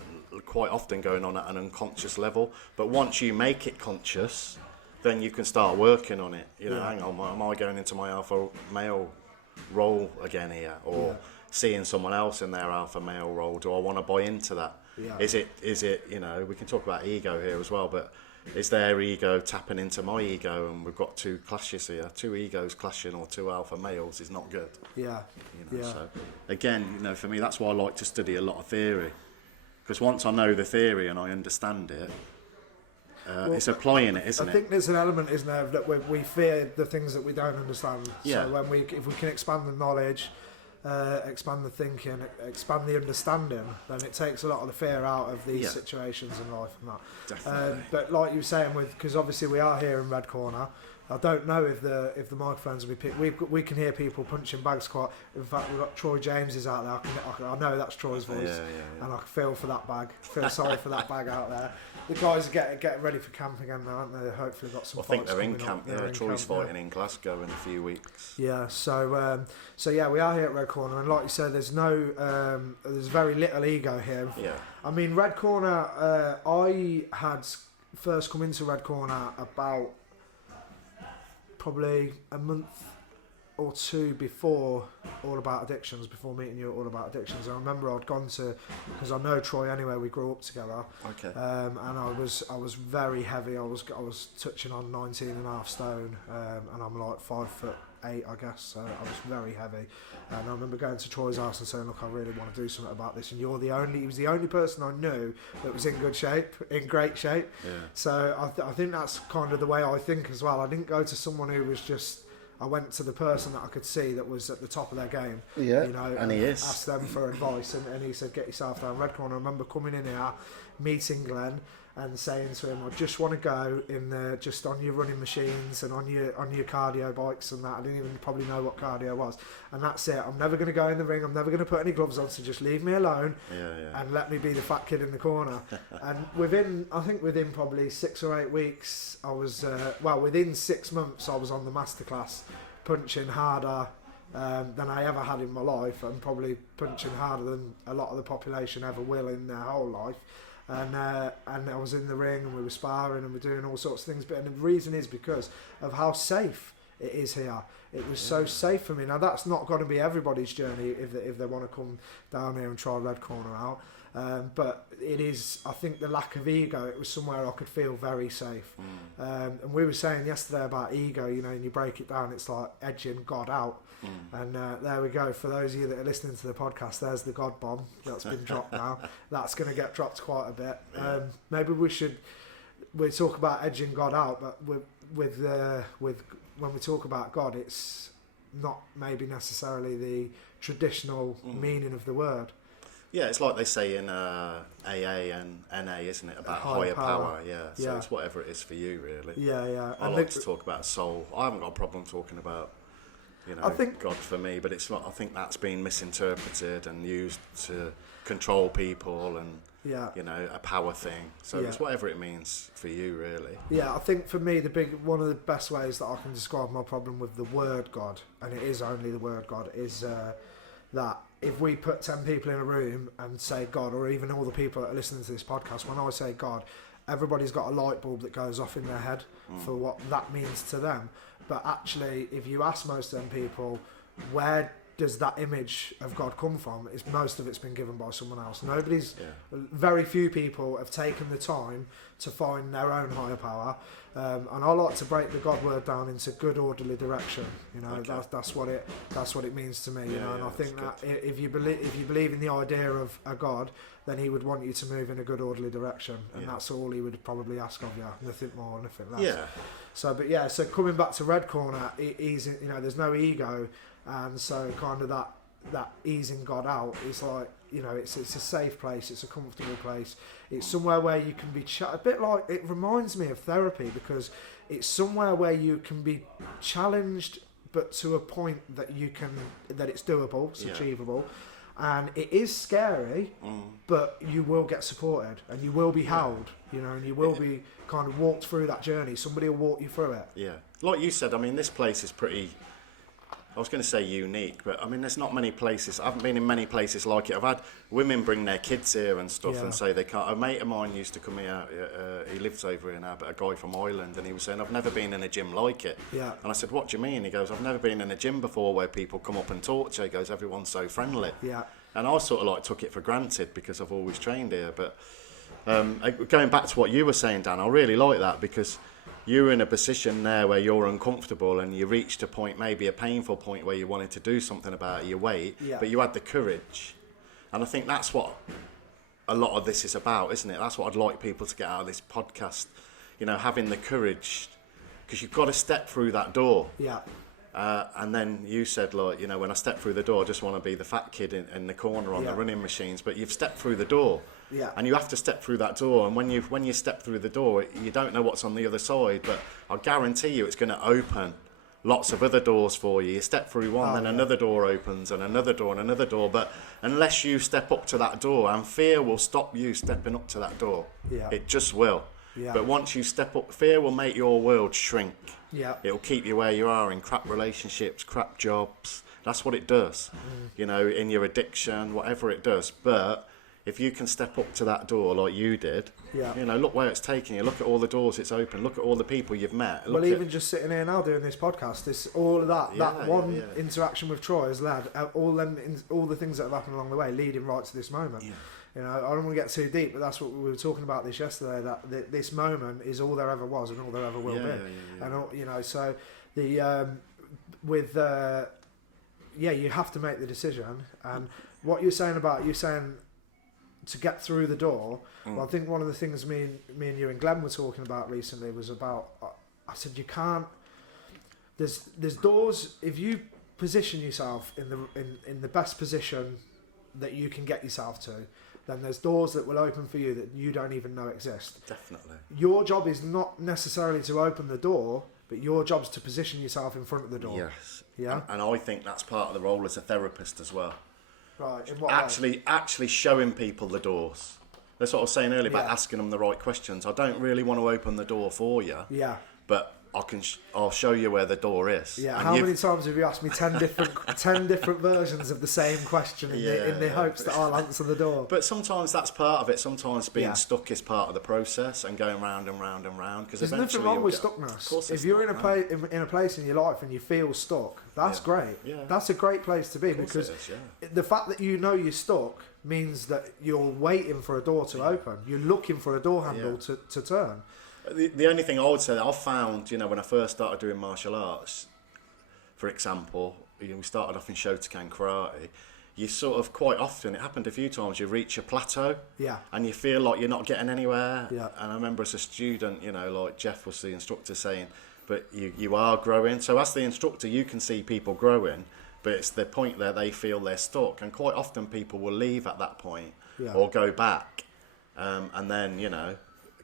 quite often going on at an unconscious level. But once you make it conscious, then you can start working on it. You know, hang on, am I going into my alpha male role again here? Or seeing someone else in their alpha male role? Do I want to buy into that? Yeah. Is it, you know, we can talk about ego here as well, but is their ego tapping into my ego, and we've got two clashes here, two egos clashing, or two alpha males is not good. Yeah. You know, so again, you know, for me, that's why I like to study a lot of theory, because once I know the theory and I understand it, it's applying it, isn't it? I think there's an element, isn't there, that we fear the things that we don't understand. Yeah. So if we can expand the knowledge, expand the thinking, expand the understanding, then it takes a lot of the fear out of these situations in life and that. Definitely. But like you were saying, because obviously we are here in Red Corner, I don't know if the microphones will be picked. We can hear people punching bags quite. In fact, we've got Troy James is out there. I know that's Troy's voice, and I feel for that bag. Feel sorry for that bag out there. The guys are getting ready for camp again now, aren't they? Hopefully got some. I think they're in coming camp. up. Yeah, They're in Troy's camp, fighting in Glasgow in a few weeks. Yeah, so yeah, we are here at Red Corner, and like you said, there's very little ego here. Yeah. I mean, Red Corner. I had first come into Red Corner about probably a month or two before All About Addictions, before meeting you at All About Addictions. I remember I'd gone to, because I know Troy anyway, we grew up together. Okay. And I was very heavy. I was touching on 19.5 stone, and I'm like 5'8", I guess. So I was very heavy. And I remember going to Troy's house and saying, "Look, I really want to do something about this." And he was the only person I knew that was in great shape. Yeah. So I think that's kind of the way I think as well. I didn't go to someone who was just. I went to the person that I could see that was at the top of their game. Yeah, you know, and he is. Asked them for advice, and he said, "Get yourself down Red Corner." I remember coming in here, meeting Glenn, and saying to him, "I just want to go in there, just on your running machines and on your cardio bikes and that." I didn't even probably know what cardio was, and that's it. I'm never going to go in the ring. I'm never going to put any gloves on. So just leave me alone, and let me be the fat kid in the corner. And within probably 6 or 8 weeks, I was within 6 months, I was on the masterclass, punching harder than I ever had in my life, and probably punching harder than a lot of the population ever will in their whole life. And I was in the ring, and we were sparring, and we're doing all sorts of things. But the reason is because of how safe it is here. It was so safe for me. Now that's not going to be everybody's journey if they want to come down here and try Red Corner out. But it is, I think, the lack of ego. It was somewhere I could feel very safe. And we were saying yesterday about ego, you know, and you break it down, it's like edging God out. And there we go. For those of you that are listening to the podcast, there's the God bomb that's been dropped now. That's going to get dropped quite a bit. Maybe we talk about edging God out, but with when we talk about God, it's not maybe necessarily the traditional meaning of the word. Yeah, it's like they say in AA and NA, isn't it? About higher power. Yeah. So it's whatever it is for you, really. Yeah. I like to talk about soul. I haven't got a problem talking about, you know, God for me, but it's not. I think that's been misinterpreted and used to control people and, you know, a power thing. So it's whatever it means for you, really. Yeah, I think for me, one of the best ways that I can describe my problem with the word God, and it is only the word God, is that if we put 10 people in a room and say God, or even all the people that are listening to this podcast, when I say God, everybody's got a light bulb that goes off in their head for what that means to them. But actually, if you ask most of them people, where does that image of God come from? Most of it's been given by someone else. Very few people have taken the time to find their own higher power. And I like to break the God word down into good, orderly direction. You know, that's what it means to me. You know, and I think that if you believe in the idea of a God, then He would want you to move in a good, orderly direction, and that's all He would probably ask of you. Nothing more, nothing less. Yeah. So coming back to Red Corner, there's no ego, and so kind of that easing God out is like, you know, it's a safe place, it's a comfortable place, it's somewhere where you can be a bit like, it reminds me of therapy, because it's somewhere where you can be challenged, but to a point that that it's doable, it's achievable. And it is scary, but you will get supported and you will be held, you know, and you will be kind of walked through that journey. Somebody will walk you through it. Yeah. Like you said, I mean, this place is pretty, I was going to say unique, but I mean, there's not many places. I haven't been in many places like it. I've had women bring their kids here and stuff and say they can't. A mate of mine used to come here, he lives over here now, but a guy from Ireland, and he was saying, I've never been in a gym like it. Yeah. And I said, what do you mean? He goes, I've never been in a gym before where people come up and talk to you. He goes, everyone's so friendly. Yeah. And I sort of like took it for granted because I've always trained here. But going back to what you were saying, Dan, I really like that, because you're in a position there where you're uncomfortable and you reached a point, maybe a painful point, where you wanted to do something about your weight, but you had the courage. And I think that's what a lot of this is about, isn't it? That's what I'd like people to get out of this podcast, you know, having the courage, because you've got to step through that door. Yeah. And then you said, like, you know, when I step through the door, I just want to be the fat kid in the corner on the running machines. But you've stepped through the door, and you have to step through that door. And when you step through the door, you don't know what's on the other side. But I guarantee you, it's going to open lots of other doors for you. You step through one, then another door opens, and another door, and another door. But unless you step up to that door, and fear will stop you stepping up to that door. Yeah. It just will. Yeah. But once you step up, fear will make your world shrink. Yeah. It'll keep you where you are in crap relationships, crap jobs. That's what it does. You know, in your addiction, whatever it does. But if you can step up to that door like you did, you know, look where it's taking you. Look at all the doors it's opened. Look at all the people you've met. Well, even just sitting here now doing this podcast, all of that one interaction with Troy has led all the things that have happened along the way, leading right to this moment. Yeah. You know, I don't want to get too deep, but that's what we were talking about this yesterday. That this moment is all there ever was and all there ever will be. And all, you know, so the you have to make the decision. And what you're saying to get through the door. Well, I think one of the things me and you and Glenn were talking about recently was about. I said you can't. There's doors if you position yourself in the best position that you can get yourself to. Then there's doors that will open for you that you don't even know exist. Definitely. Your job is not necessarily to open the door, but your job's to position yourself in front of the door. Yes. Yeah. And I think that's part of the role as a therapist as well. Right. In what way? Actually showing people the doors. That's what I was saying earlier about asking them the right questions. I don't really want to open the door for you. Yeah. But I'll show you where the door is. Yeah. How many times have you asked me 10 different versions of the same question in the hopes that I'll answer the door? But sometimes that's part of it. Sometimes being stuck is part of the process and going round and round and round. Because there's nothing wrong with stuckness. If you're in a place in your life and you feel stuck, that's great. Yeah. That's a great place to be, because the fact that you know you're stuck means that you're waiting for a door to open. You're looking for a door handle to turn. The only thing I would say that I've found, you know, when I first started doing martial arts, for example, you know, we started off in Shotokan karate. You sort of quite often, it happened a few times, you reach a plateau, and you feel like you're not getting anywhere. Yeah. And I remember as a student, you know, like Jeff was the instructor saying, but you are growing. So as the instructor, you can see people growing, but it's the point that they feel they're stuck. And quite often people will leave at that point or go back, and then, you know,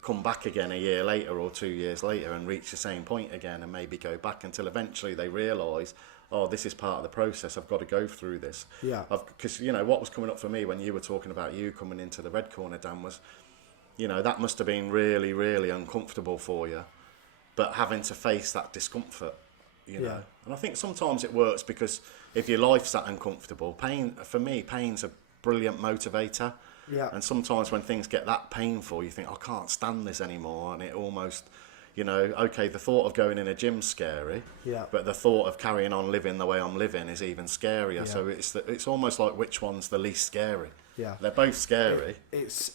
come back again a year later or 2 years later and reach the same point again and maybe go back until eventually they realise, oh, this is part of the process, I've got to go through this. Yeah. Because, you know, what was coming up for me when you were talking about you coming into the red corner, Dan, was, you know, that must have been really, really uncomfortable for you, but having to face that discomfort, you know. And I think sometimes it works because if your life's that uncomfortable, pain's a brilliant motivator. Yeah. And sometimes when things get that painful, you think, I can't stand this anymore. And it almost, you know, okay, the thought of going in a gym's scary, but the thought of carrying on living the way I'm living is even scarier. Yeah. So it's almost like which one's the least scary. Yeah. They're both scary. It's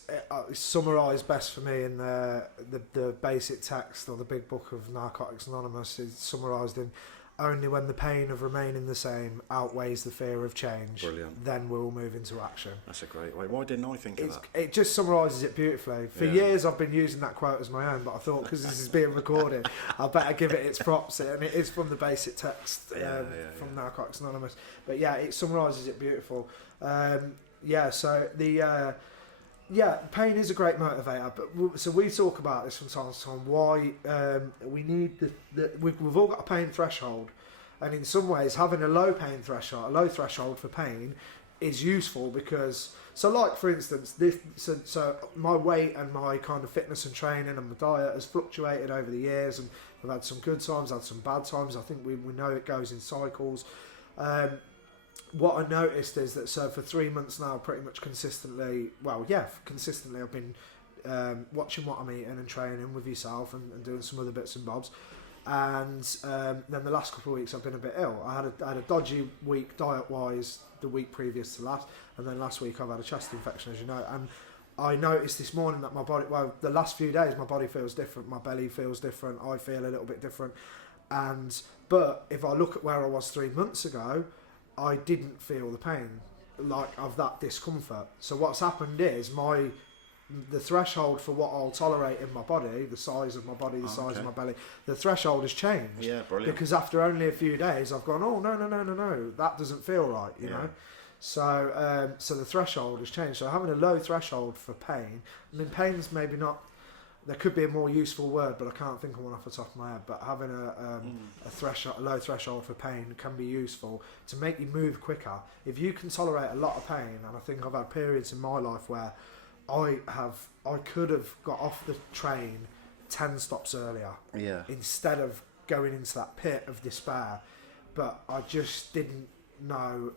summarised best for me in the basic text, or the big book of Narcotics Anonymous is summarised in, only when the pain of remaining the same outweighs the fear of change, Brilliant. then we'll move into action. That's a great way. Why didn't I think of that? It just summarises it beautifully. For years I've been using that quote as my own, but I thought because this is being recorded, I better give it its props. And it is from the basic text from Narcotics Anonymous. But yeah, it summarises it beautiful. So the... pain is a great motivator, but so we talk about this from time to time. Why we need we've all got a pain threshold, and in some ways, having a low threshold for pain, is useful because. So, like for instance, so my weight and my kind of fitness and training and my diet has fluctuated over the years, and we've had some good times, had some bad times. I think we know it goes in cycles. What I noticed is that for 3 months now, pretty much consistently, I've been watching what I'm eating and training with yourself and doing some other bits and bobs. And then the last couple of weeks I've been a bit ill. I had a dodgy week diet-wise the week previous to last, and then last week I've had a chest infection, as you know. And I noticed this morning that my body, the last few days my body feels different, my belly feels different, I feel a little bit different. But if I look at where I was 3 months ago, I didn't feel the pain of that discomfort. So what's happened is the threshold for what I'll tolerate in my body, the size of my body, the size of my belly, the threshold has changed. Yeah, brilliant. Because after only a few days, I've gone, oh no, that doesn't feel right, you know. So the threshold has changed. So having a low threshold for pain, I mean, pain's maybe not. There could be a more useful word, but I can't think of one off the top of my head. But having a low threshold for pain can be useful to make you move quicker. If you can tolerate a lot of pain, and I think I've had periods in my life where I could have got off the train 10 stops earlier, instead of going into that pit of despair. But I just didn't know.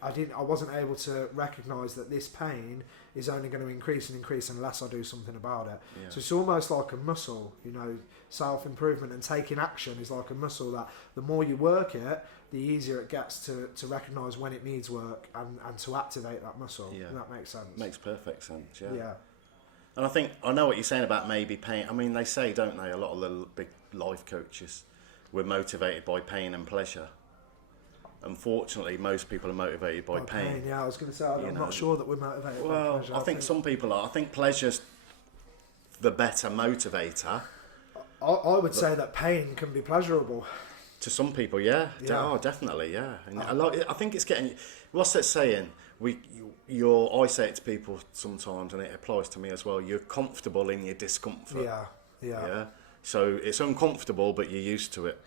I wasn't able to recognise that this pain is only going to increase and increase unless I do something about it. Yeah. So it's almost like a muscle, you know, self-improvement and taking action is like a muscle that the more you work it, the easier it gets to recognise when it needs work and to activate that muscle. Yeah. That makes sense. Makes perfect sense, yeah. And I know what you're saying about maybe pain. I mean, they say, don't they, a lot of the big life coaches were motivated by pain and pleasure. Unfortunately, most people are motivated by pain. Yeah, I was going to say, I'm not sure that we're motivated by pleasure. I think some people are. I think pleasure's the better motivator. I would say that pain can be pleasurable. To some people, yeah. Oh, definitely, yeah. And I think it's getting... What's that saying? I say it to people sometimes, and it applies to me as well. You're comfortable in your discomfort. Yeah. So it's uncomfortable, but you're used to it.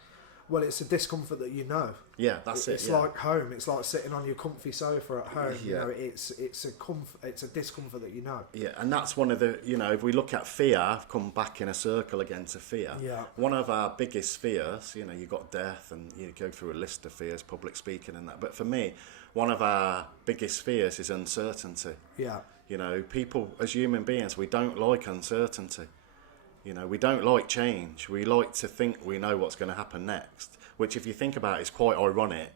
Well, it's a discomfort that you know. Yeah, that's it. It's like home. It's like sitting on your comfy sofa at home. Yeah. You know, it's a discomfort that you know. Yeah, and that's one of the, you know, if we look at fear, I've come back in a circle again to fear. Yeah. One of our biggest fears, you know, you got death, and you go through a list of fears, public speaking and that. But for me, one of our biggest fears is uncertainty. Yeah. You know, people as human beings, we don't like uncertainty. You know, we don't like change. We like to think we know what's going to happen next, which if you think about it is quite ironic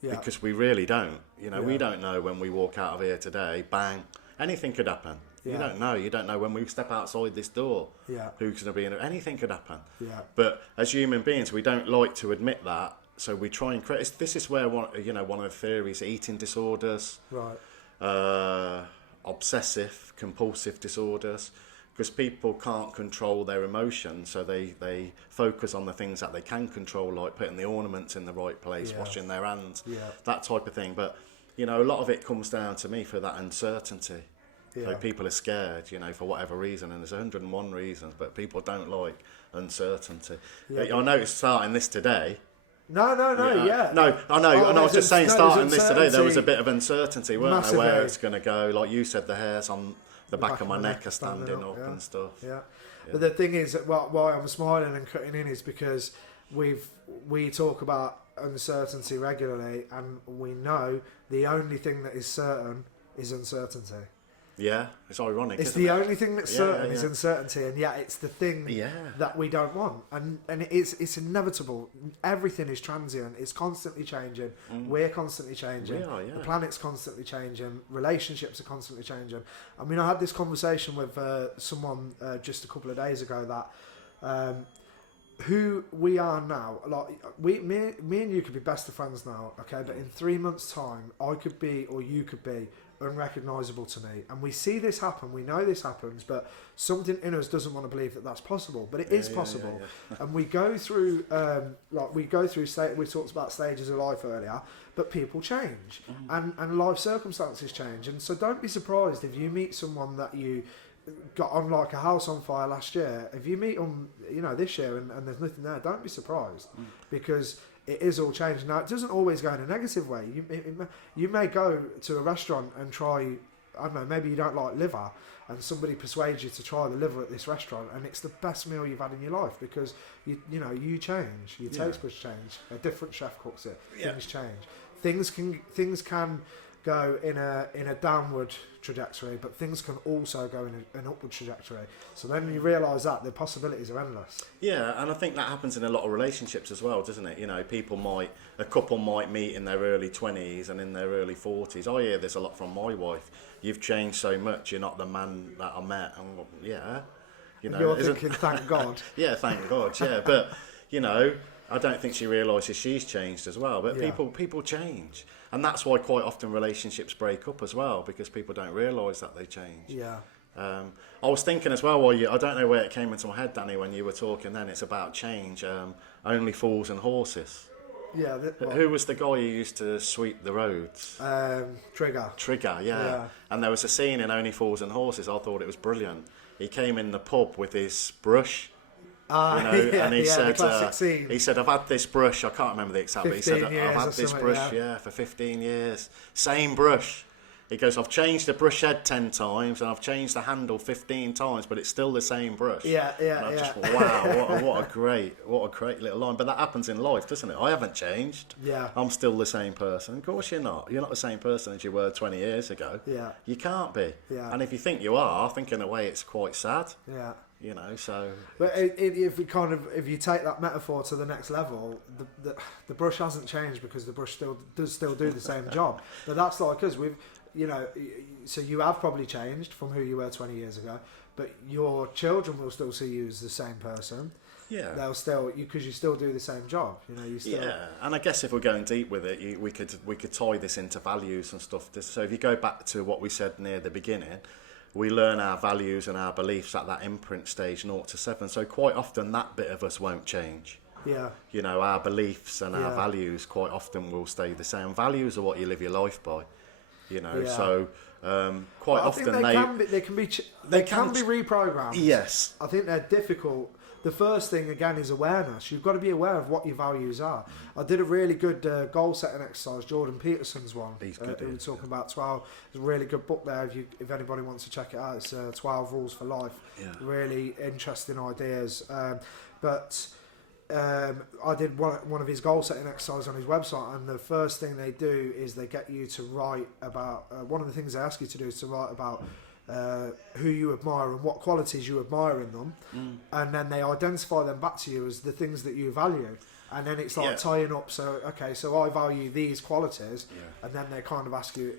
because we really don't. You know, we don't know when we walk out of here today, bang, anything could happen. Yeah. You don't know. You don't know when we step outside this door who's going to be in it. Anything could happen. Yeah. But as human beings, we don't like to admit that, so we try and create... This is where, one of the theories, eating disorders, obsessive, compulsive disorders... Because people can't control their emotions, so they focus on the things that they can control, like putting the ornaments in the right place, washing their hands, that type of thing. But, you know, a lot of it comes down to me for that uncertainty. Yeah. So people are scared, you know, for whatever reason, and there's 101 reasons, but people don't like uncertainty. Yeah. I noticed starting this today... No, I know, and I was just saying, starting this today, there was a bit of uncertainty, weren't there, where it's going to go. Like you said, the hairs on the back of my neck are standing up and stuff. Yeah. But the thing is, why I'm smiling and cutting in is because we talk about uncertainty regularly, and we know the only thing that is certain is uncertainty. Yeah, it's ironic. It's the only thing that's certain is uncertainty, and yet it's the thing that we don't want, and it's inevitable. Everything is transient. It's constantly changing. We're constantly changing. The planet's constantly changing. Relationships are constantly changing. I mean, I had this conversation with someone just a couple of days ago that who we are now, like me and you could be best of friends now, okay? But in 3 months' time, I could be, or you could be, unrecognisable to me. And we see this happen. We know this happens, but something in us doesn't want to believe that that's possible. But it is possible. And we go through, we talked about stages of life earlier, but people change, and life circumstances change. And so don't be surprised if you meet someone that you got on like a house on fire last year. If you meet them, this year and there's nothing there, don't be surprised, because it is all changed. Now, it doesn't always go in a negative way. You may go to a restaurant and try, I don't know, maybe you don't like liver, and somebody persuades you to try the liver at this restaurant, and it's the best meal you've had in your life, because you change, your taste buds change. A different chef cooks it. Things change. Things can go in a downward trajectory, but things can also go in an upward trajectory. So then you realise that the possibilities are endless. Yeah, and I think that happens in a lot of relationships as well, doesn't it? A couple might meet in their early 20s and in their early 40s. I hear this a lot from my wife. You've changed so much. You're not the man that I met. And yeah, You're thinking, thank God. Yeah, thank God. Yeah, but I don't think she realises she's changed as well. But people change. And that's why quite often relationships break up as well, because people don't realise that they change. Yeah. I was thinking as well, I don't know where it came into my head, Danny, when you were talking then, it's about change. Only Fools and Horses. Yeah. Who was the guy who used to sweep the roads? Trigger, yeah. And there was a scene in Only Fools and Horses, I thought it was brilliant. He came in the pub with his brush. And he said, I've had this brush, I can't remember the exact, but he said, I've had this brush, for 15 years. Same brush. He goes, I've changed the brush head 10 times and I've changed the handle 15 times, but it's still the same brush. Just thought, wow, what a great little line. But that happens in life, doesn't it? I haven't changed. Yeah. I'm still the same person. Of course you're not. You're not the same person as you were 20 years ago. Yeah. You can't be. Yeah. And if you think you are, I think in a way it's quite sad. Yeah. So. But if you take that metaphor to the next level, the brush hasn't changed because the brush does still do the same job. But that's like us. So you have probably changed from who you were 20 years ago, but your children will still see you as the same person. Yeah. They'll still, because you still do the same job. You still. Yeah, and I guess if we're going deep with it, we could tie this into values and stuff. So if you go back to what we said near the beginning. We learn our values and our beliefs at that imprint stage 0 to 7. So quite often that bit of us won't change. Yeah. Our beliefs and our values quite often will stay the same. Values are what you live your life by. So quite often they can be reprogrammed. Yes. I think they're difficult. The first thing, again, is awareness. You've got to be aware of what your values are. I did a really good goal-setting exercise, Jordan Peterson's one. He's good. We were talking about 12. There's a really good book there if anybody wants to check it out. It's 12 Rules for Life. Yeah. Really interesting ideas. I did one of his goal-setting exercises on his website, and the first thing they do is they get you to write about... one of the things they ask you to do is to write about... who you admire and what qualities you admire in them, and then they identify them back to you as the things that you value, and then it's like tying up. So I value these qualities, and then they kind of ask you,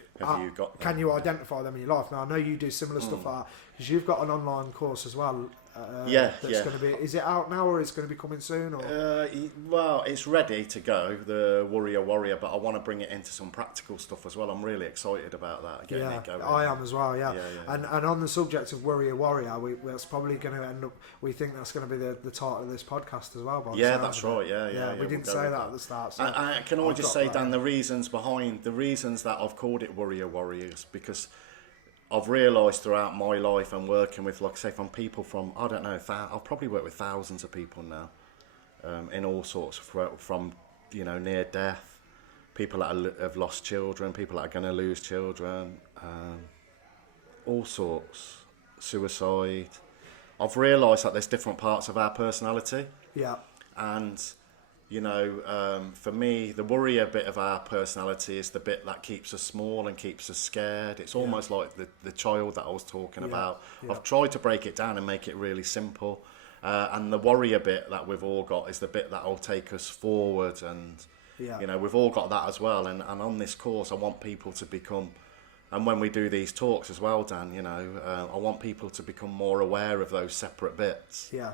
can you identify them in your life? Now I know you do similar stuff like that, because you've got an online course as well. That's going to be. Is it out now, or is it going to be coming soon? Or? Well, it's ready to go, the Worrier, but I want to bring it into some practical stuff as well. I'm really excited about that. Getting it going. I am as well. Yeah. And on the subject of Worrier, that's probably going to end up. We think that's going to be the title of this podcast as well. That's right. Yeah. We didn't say that at the start. So can I just say, Dan, the reasons that I've called it Worriers, because I've realised throughout my life and working with, like I say, from people from, I don't know, I've probably worked with thousands of people now, in all sorts, from near death, people that have lost children, people that are going to lose children, all sorts, suicide. I've realised that there's different parts of our personality. Yeah. And for me, the worrier bit of our personality is the bit that keeps us small and keeps us scared. It's almost like the child that I was talking about. Yeah. I've tried to break it down and make it really simple. And the worrier bit that we've all got is the bit that will take us forward. And, we've all got that as well. And on this course, I want people to become... And when we do these talks as well, Dan, I want people to become more aware of those separate bits. Yeah.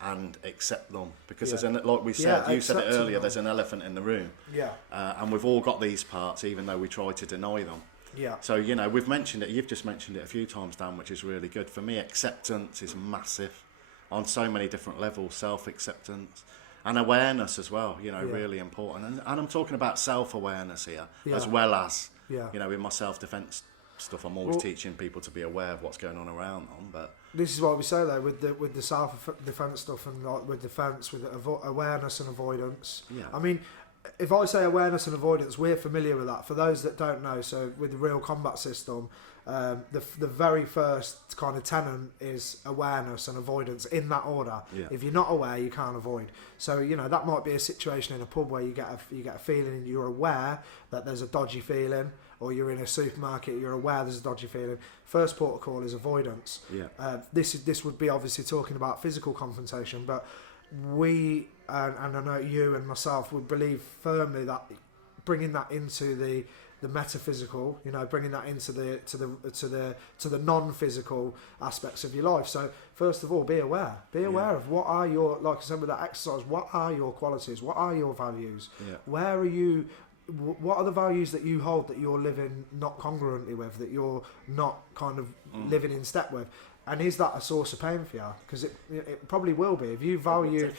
and accept them, because there's like we said, you said it earlier, there's an elephant in the room, and we've all got these parts, even though we try to deny them. So we've mentioned it, you've just mentioned it a few times, Dan, which is really good. For me, acceptance is massive on so many different levels. Self-acceptance and awareness as well, really important, and I'm talking about self-awareness here, as well as in my self-defense stuff, I'm always teaching people to be aware of what's going on around them. But this is what we say though, with the self-defense stuff, and like with defense, with awareness and avoidance. I mean, if I say awareness and avoidance, we're familiar with that. For those that don't know, so with the real combat system, the very first kind of tenet is awareness and avoidance, in that order. If you're not aware, you can't avoid. So that might be a situation in a pub where you get a feeling, and you're aware that there's a dodgy feeling, or you're in a supermarket, you're aware there's a dodgy feeling. First port of call is avoidance. This would be obviously talking about physical confrontation, but we and I know you and myself would believe firmly that bringing that into the metaphysical, bringing that into the non-physical aspects of your life. So first of all, be aware of what are your, like I said with that exercise, what are your qualities, what are your values, where are you, what are the values that you hold that you're living not congruently with, that you're not kind of living in step with. And is that a source of pain for you? Because it probably will be. If you value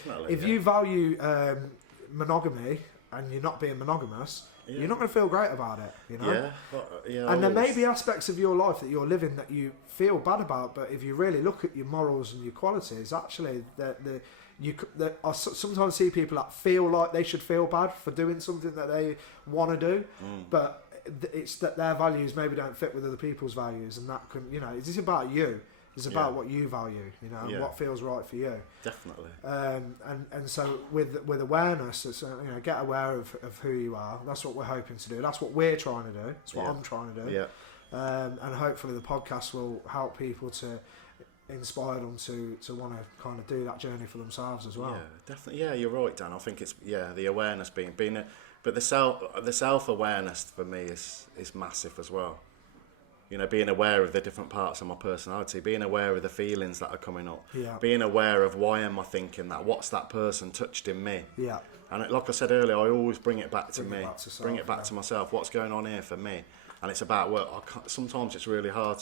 monogamy and you're not being monogamous, you're not going to feel great about it. And there may be aspects of your life that you're living that you feel bad about, but if you really look at your morals and your qualities, actually, I sometimes see people that feel like they should feel bad for doing something that they want to do, but it's that their values maybe don't fit with other people's values, and that can, it's about you. It's about what you value, and what feels right for you. Definitely. And so with awareness, it's, get aware of who you are. That's what we're hoping to do. That's what we're trying to do. That's what I'm trying to do. And hopefully the podcast will help people to inspire them to want to kind of do that journey for themselves as well. Yeah, definitely. Yeah, you're right, Dan. I think it's the awareness but the self-awareness for me is massive as well. Being aware of the different parts of my personality, being aware of the feelings that are coming up, being aware of why am I thinking that, what's that person touched in me. And like I said earlier, I always bring it back to me, bring it back to myself, what's going on here for me. And it's about work. Sometimes it's really hard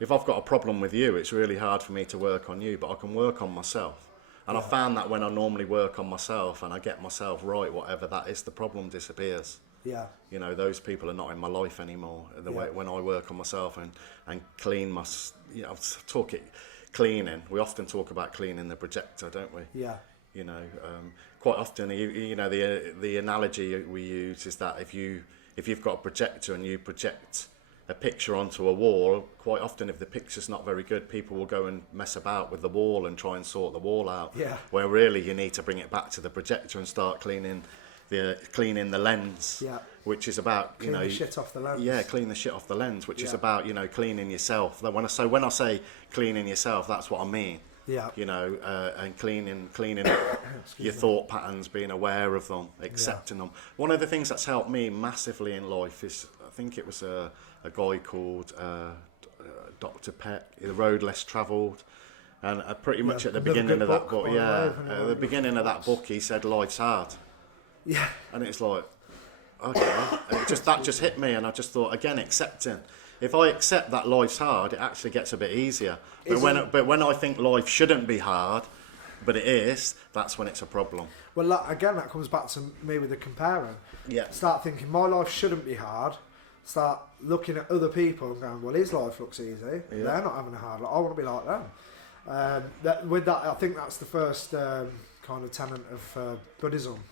if I've got a problem with you, it's really hard for me to work on you, but I can work on myself. And I found that when I normally work on myself and I get myself right, whatever that is, the problem disappears. Those people are not in my life anymore. Way when I work on myself and clean cleaning. We often talk about cleaning the projector, don't we? Quite often, the analogy we use is that if you've got a projector and you project a picture onto a wall, quite often if the picture's not very good, people will go and mess about with the wall and try and sort the wall out. Where really you need to bring it back to the projector and start cleaning the lens, which is about clean the shit off the lens. Clean the shit off the lens, which is about cleaning yourself. When I say cleaning yourself, that's what I mean. And cleaning your thought patterns, being aware of them, accepting them. One of the things that's helped me massively in life is, I think it was a guy called Dr. Peck, The Road Less Travelled. And pretty much at the beginning of that book, at the beginning of that book, he said life's hard. And it's like, okay, and that just hit me, and I just thought, again, accepting. If I accept that life's hard, it actually gets a bit easier. But when I think life shouldn't be hard, but it is, that's when it's a problem. Well, again, that comes back to me with the comparing. Start thinking my life shouldn't be hard. Start looking at other people and going, well, his life looks easy. They're not having a hard life. I want to be like them. With that, I think that's the first kind of tenet of Buddhism.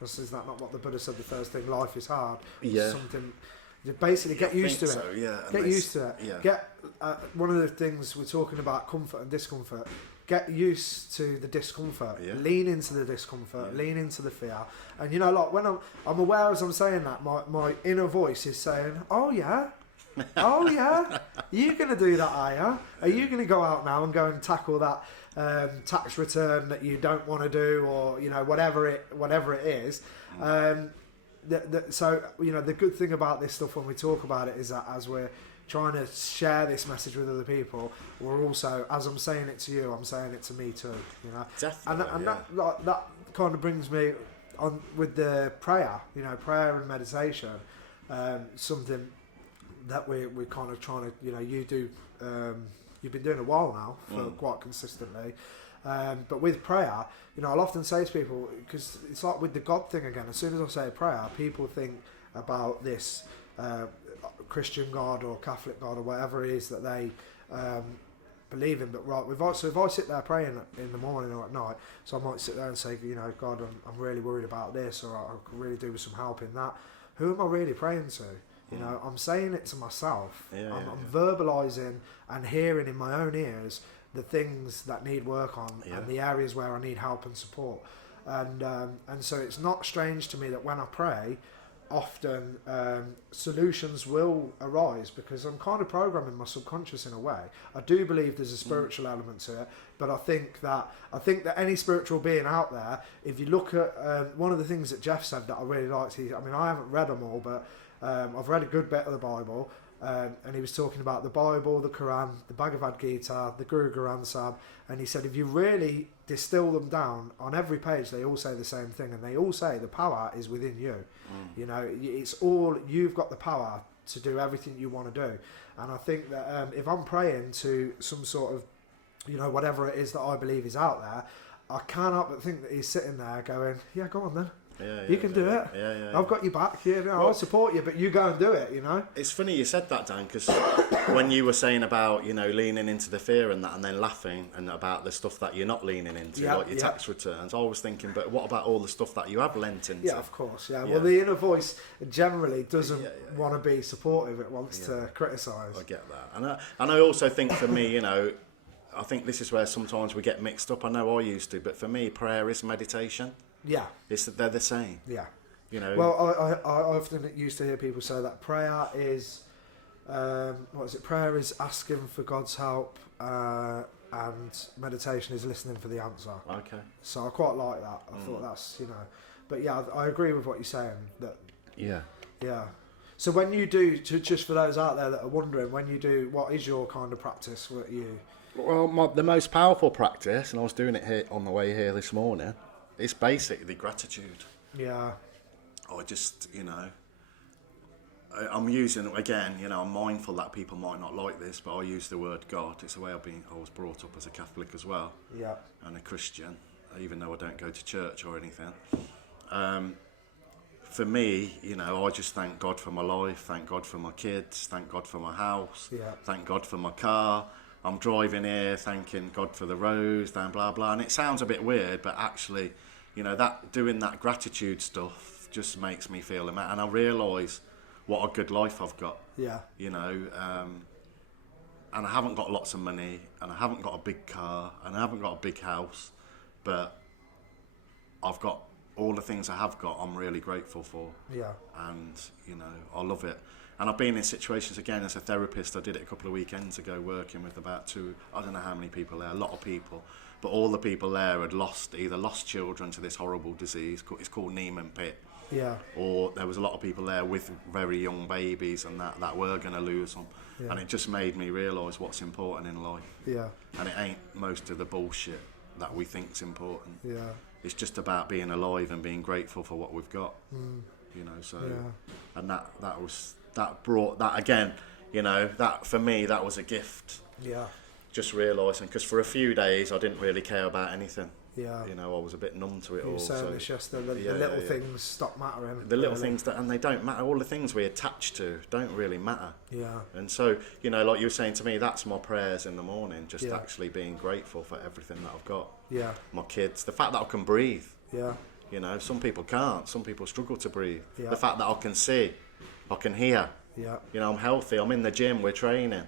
Is that not what the Buddha said? The first thing, life is hard. Something. Basically, get used to it. Get used to it. Get one of the things we're talking about, comfort and discomfort. Get used to the discomfort. Lean into the discomfort. Lean into the fear. And like when I'm aware as I'm saying that, my inner voice is saying, "Oh yeah, oh yeah, you're gonna do that, are you? Are you gonna go out now and go and tackle that tax return that you don't want to do, or whatever it is?" So the good thing about this stuff when we talk about it is that as we're trying to share this message with other people, we're also, as I'm saying it to you, I'm saying it to me too. You know, Definitely, and that kind of brings me on with the prayer. You know, prayer and meditation, something that we're kind of trying to, you know, you do. You've been doing a while now for quite consistently. But with prayer, you know, I'll often say to people, because it's like with the God thing again, as soon as I say prayer, people think about this Christian God or Catholic God or whatever it is that they believe in. But right, so if I sit there praying in the morning or at night, so I might sit there and say, you know, God, I'm really worried about this, or I could really do with some help in that. Who am I really praying to? You know, I'm saying it to myself. I'm verbalising and hearing in my own ears the things that need work on and the areas where I need help and support. And so it's not strange to me that when I pray, often solutions will arise, because I'm kind of programming my subconscious in a way. I do believe there's a spiritual element to it, but I think that any spiritual being out there, if you look at one of the things that Jeff said that I really liked, I haven't read them all, but I've read a good bit of the Bible, and he was talking about the Bible, the Quran, the Bhagavad Gita, the Guru Granth Sahib, and he said if you really distill them down, on every page they all say the same thing, and they all say the power is within you. You know, it's all, you've got the power to do everything you want to do. And I think that if I'm praying to some sort of, you know, whatever it is that I believe is out there, I cannot but think that he's sitting there going, yeah, go on then. You can do it. I've got your back. You know, I'll support you, but you go and do it. You know. It's funny you said that, Dan, because when you were saying about, you know, leaning into the fear and that, and then laughing and about the stuff that you're not leaning into, like your tax returns, I was thinking, but what about all the stuff that you have lent into? Yeah, of course. Yeah. Well, the inner voice generally doesn't want to be supportive. It wants to criticise. I get that, and I also think for me, you know, I think this is where sometimes we get mixed up. I know I used to, but for me, prayer is meditation. Yeah, it's that they're the same. Yeah, you know. Well, I often used to hear people say that prayer is, what is it? Prayer is asking for God's help, and meditation is listening for the answer. Okay. So I quite like that. I thought that's, you know, but yeah, I agree with what you're saying. That. Yeah. Yeah. So when you do, just for those out there that are wondering, when you do, what is your kind of practice? What you? Well, the most powerful practice, and I was doing it here on the way here this morning. It's basically gratitude. Yeah. I just, you know, I'm using, again, you know, I'm mindful that people might not like this, but I use the word God. It's the way I was brought up as a Catholic as well. Yeah. And a Christian, even though I don't go to church or anything. For me, you know, I just thank God for my life, thank God for my kids, thank God for my house, thank God for my car. I'm driving here thanking God for the roads, blah, blah. And it sounds a bit weird, but actually, you know, that doing that gratitude stuff just makes me feel and I realise what a good life I've got. Yeah. You know, and I haven't got lots of money, and I haven't got a big car, and I haven't got a big house, but I've got all the things I have got I'm really grateful for. Yeah. And, you know, I love it. And I've been in situations, again, as a therapist. I did it a couple of weekends ago, working with about I don't know how many people there, a lot of people. But all the people there had either lost children to this horrible disease. It's called Niemann Pitt. Yeah. Or there was a lot of people there with very young babies and that were going to lose them. Yeah. And it just made me realise what's important in life. Yeah. And it ain't most of the bullshit that we think's important. Yeah. It's just about being alive and being grateful for what we've got. You know, so... Yeah. And that brought that again, you know, that for me that was a gift. Yeah. Just realising, because for a few days I didn't really care about anything. Yeah. You know, I was a bit numb to it all. So it's just the little things stop mattering. The little things and they don't matter. All the things we attach to don't really matter. Yeah. And so, you know, like you were saying to me, that's my prayers in the morning. Just actually being grateful for everything that I've got. Yeah. My kids, the fact that I can breathe. Yeah. You know, some people can't. Some people struggle to breathe. Yeah. The fact that I can see. I can hear. Yeah. You know, I'm healthy. I'm in the gym. We're training.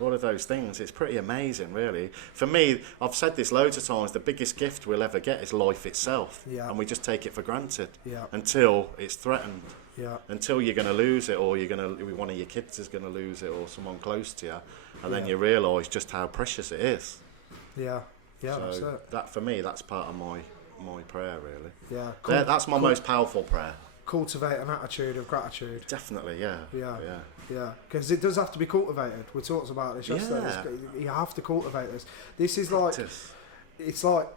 All of those things. It's pretty amazing, really. For me, I've said this loads of times. The biggest gift we'll ever get is life itself. Yeah. And we just take it for granted. Yeah. Until it's threatened. Yeah. Until you're going to lose it, or one of your kids is going to lose it, or someone close to you, and then you realise just how precious it is. Yeah. Yeah. So that's it. that for me, that's part of my prayer, really. Yeah. That's my most powerful prayer. cultivate an attitude of gratitude. Definitely, yeah. Yeah, because it does have to be cultivated. We talked about this yesterday. Yeah. You have to cultivate this. This is like, it's like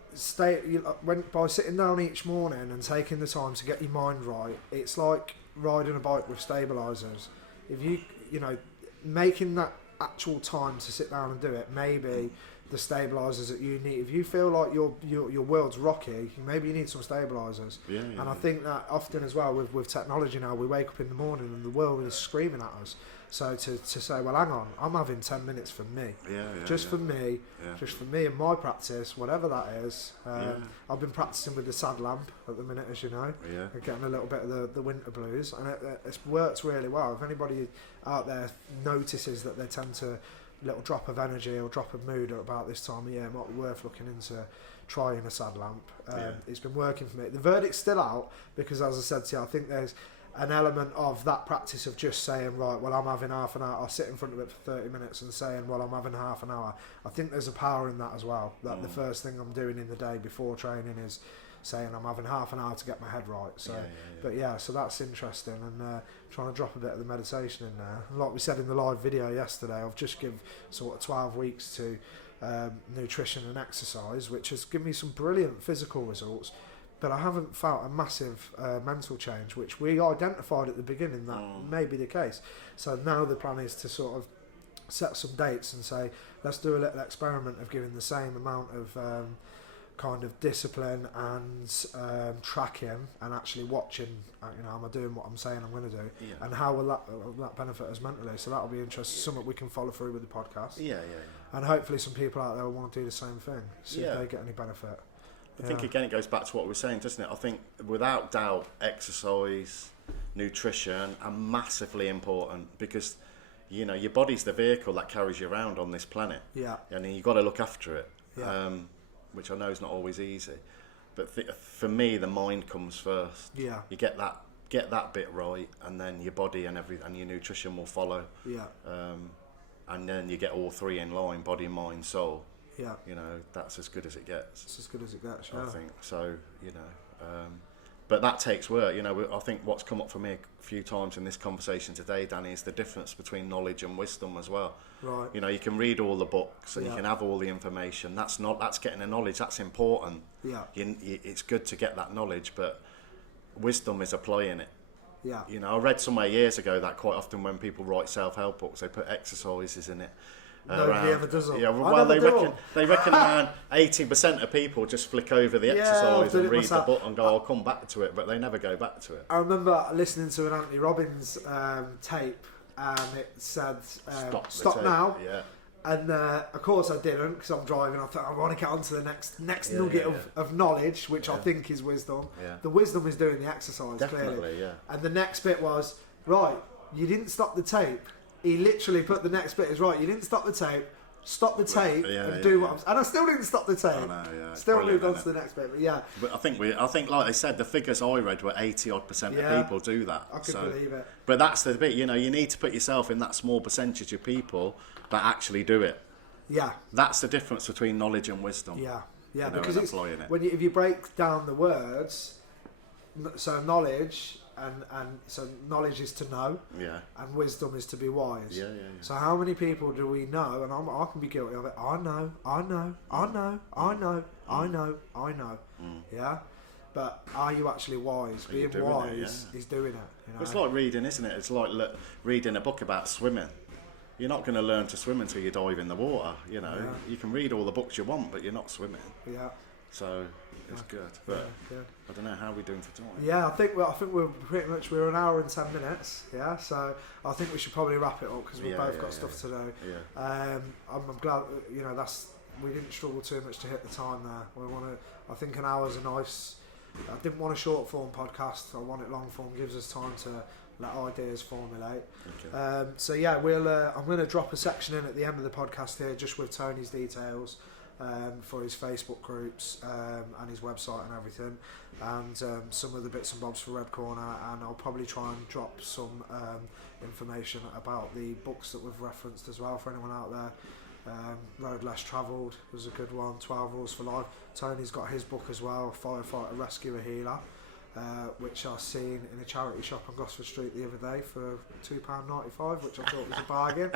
by sitting down each morning and taking the time to get your mind right. It's like riding a bike with stabilisers. If you know, making that actual time to sit down and do it, maybe the stabilisers that you need. If you feel like your world's rocky, maybe you need some stabilisers. And I think that often as well with technology now, we wake up in the morning and the world is screaming at us. So to say, well, hang on, I'm having 10 minutes for me, for me, just for me and my practice, whatever that is. I've been practicing with the sad lamp at the minute, as you know, and getting a little bit of the winter blues, and it's worked really well. If anybody out there notices that they tend to little drop of energy or drop of mood at about this time of year, it might be worth looking into trying a sad lamp. It's been working for me. The verdict's still out because, as I said to you, I think there's an element of that practice of just saying, right, well, I'm having half an hour. I'll sit in front of it for 30 minutes and saying, well, I'm having half an hour. I think there's a power in that as well. That the first thing I'm doing in the day before training is saying I'm having half an hour to get my head right. So, but so that's interesting, and trying to drop a bit of the meditation in there. And like we said in the live video yesterday, I've just given sort of 12 weeks to nutrition and exercise, which has given me some brilliant physical results. But I haven't felt a massive mental change, which we identified at the beginning that may be the case. So now the plan is to sort of set some dates and say, let's do a little experiment of giving the same amount of kind of discipline and tracking and actually watching, am I doing what I'm saying I'm going to do, and how will that benefit us mentally. So that'll be interesting, something we can follow through with the podcast. And hopefully some people out there will want to do the same thing, see if they get any benefit. I think again it goes back to what we were saying, doesn't it? I think without doubt exercise, nutrition are massively important, because your body's the vehicle that carries you around on this planet, and you've got to look after it, which I know is not always easy, but for me the mind comes first. You get that bit right, and then your body and your nutrition will follow, and then you get all three in line: body, mind, soul. That's as good as it gets. It's as good as it gets, I think so. But that takes work. I think what's come up for me a few times in this conversation today, Danny, is the difference between knowledge and wisdom as well. Right. You can read all the books and you can have all the information. That's getting the knowledge. That's important. It's good to get that knowledge, but wisdom is applying it. I read somewhere years ago that quite often when people write self-help books, they put exercises in it. Nobody ever does them. They reckon around 80% of people just flick over the exercise and read the book and go, I'll come back to it, but they never go back to it. I remember listening to an Anthony Robbins tape, and it said, stop now. And of course I didn't, because I'm driving. I thought I want to get on to the next nugget of knowledge, which I think is wisdom. The wisdom is doing the exercise, clearly. And the next bit was, right, you didn't stop the tape. He literally put the next bit is right. You didn't stop the tape. Stop the tape and do what. And I still didn't stop the tape. Still moved on to the next bit. But But I think, like they said, the figures I read were 80% of people do that. I can believe it. But that's the bit. You need to put yourself in that small percentage of people that actually do it. That's the difference between knowledge and wisdom. Because it's if you break down the words, so knowledge. And so knowledge is to know, and wisdom is to be wise. So how many people do we know? And I can be guilty of it. I know. But are you actually wise? Being wise is doing it. It's like reading, isn't it? It's like reading a book about swimming. You're not going to learn to swim until you dive in the water. You can read all the books you want, but you're not swimming. So it's good, but I don't know how we're doing for time. I think we're an hour and 10 minutes. So I think we should probably wrap it up, because we've both got stuff to do. I'm glad we didn't struggle too much to hit the time there. I think an hour's a nice. I didn't want a short form podcast. I want it long form. Gives us time to let ideas formulate. I'm going to drop a section in at the end of the podcast here, just with Tony's details. For his Facebook groups and his website and everything, and some of the bits and bobs for Red Corner, and I'll probably try and drop some information about the books that we've referenced as well for anyone out there. Road Less Travelled was a good one, 12 Rules for Life. Tony's got his book as well, Firefighter, Rescuer, Healer. which I seen in a charity shop on Gosford Street the other day for £2.95, which I thought was a bargain.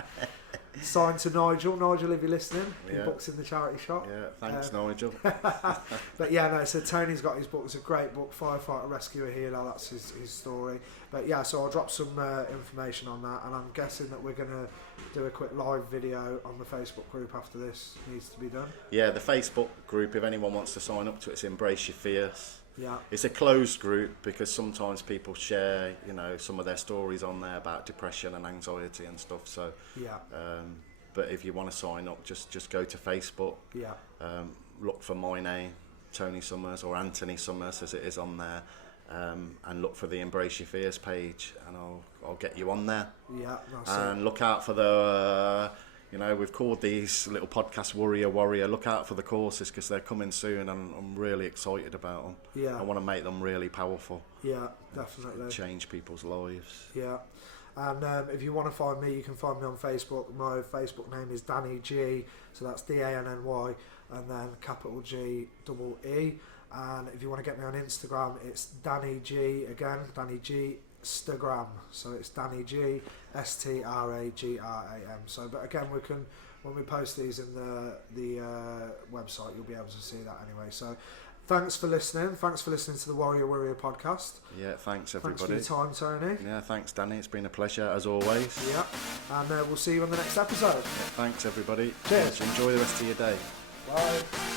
Signed to Nigel. Nigel, if you're listening, he books in the charity shop. Yeah, thanks, Nigel. But yeah, no, so Tony's got his book. It's a great book, Firefighter, Rescuer, Healer. That's his story. But yeah, so I'll drop some information on that, and I'm guessing that we're going to do a quick live video on the Facebook group after this needs to be done. Yeah, the Facebook group, if anyone wants to sign up to it, it's Embrace Your Fears. Yeah. It's a closed group because sometimes people share, you know, some of their stories on there about depression and anxiety and stuff. So, yeah. But if you want to sign up, just go to Facebook. Yeah. Look for my name, Tony Summers, or Anthony Summers, as it is on there, and look for the Embrace Your Fears page, and I'll get you on there. Yeah. And look out for the. You know, we've called these little podcasts Worrier. Look out for the courses because they're coming soon, and I'm really excited about them. Yeah. I want to make them really powerful. Yeah, definitely. Change people's lives. Yeah. And if you want to find me, you can find me on Facebook. My Facebook name is Danny G, so that's DANNY, and then capital G double E. And if you want to get me on Instagram, it's Danny G again, Danny G Instagram. So it's Danny G STRAGRAM. So, but again, when we post these in the website, you'll be able to see that anyway. So, thanks for listening. Thanks for listening to the Worrier podcast. Yeah, thanks everybody. Thanks for your time, Tony. Yeah, thanks Danny. It's been a pleasure as always. Yeah, and we'll see you on the next episode. Yeah, thanks everybody. Cheers. Enjoy the rest of your day. Bye.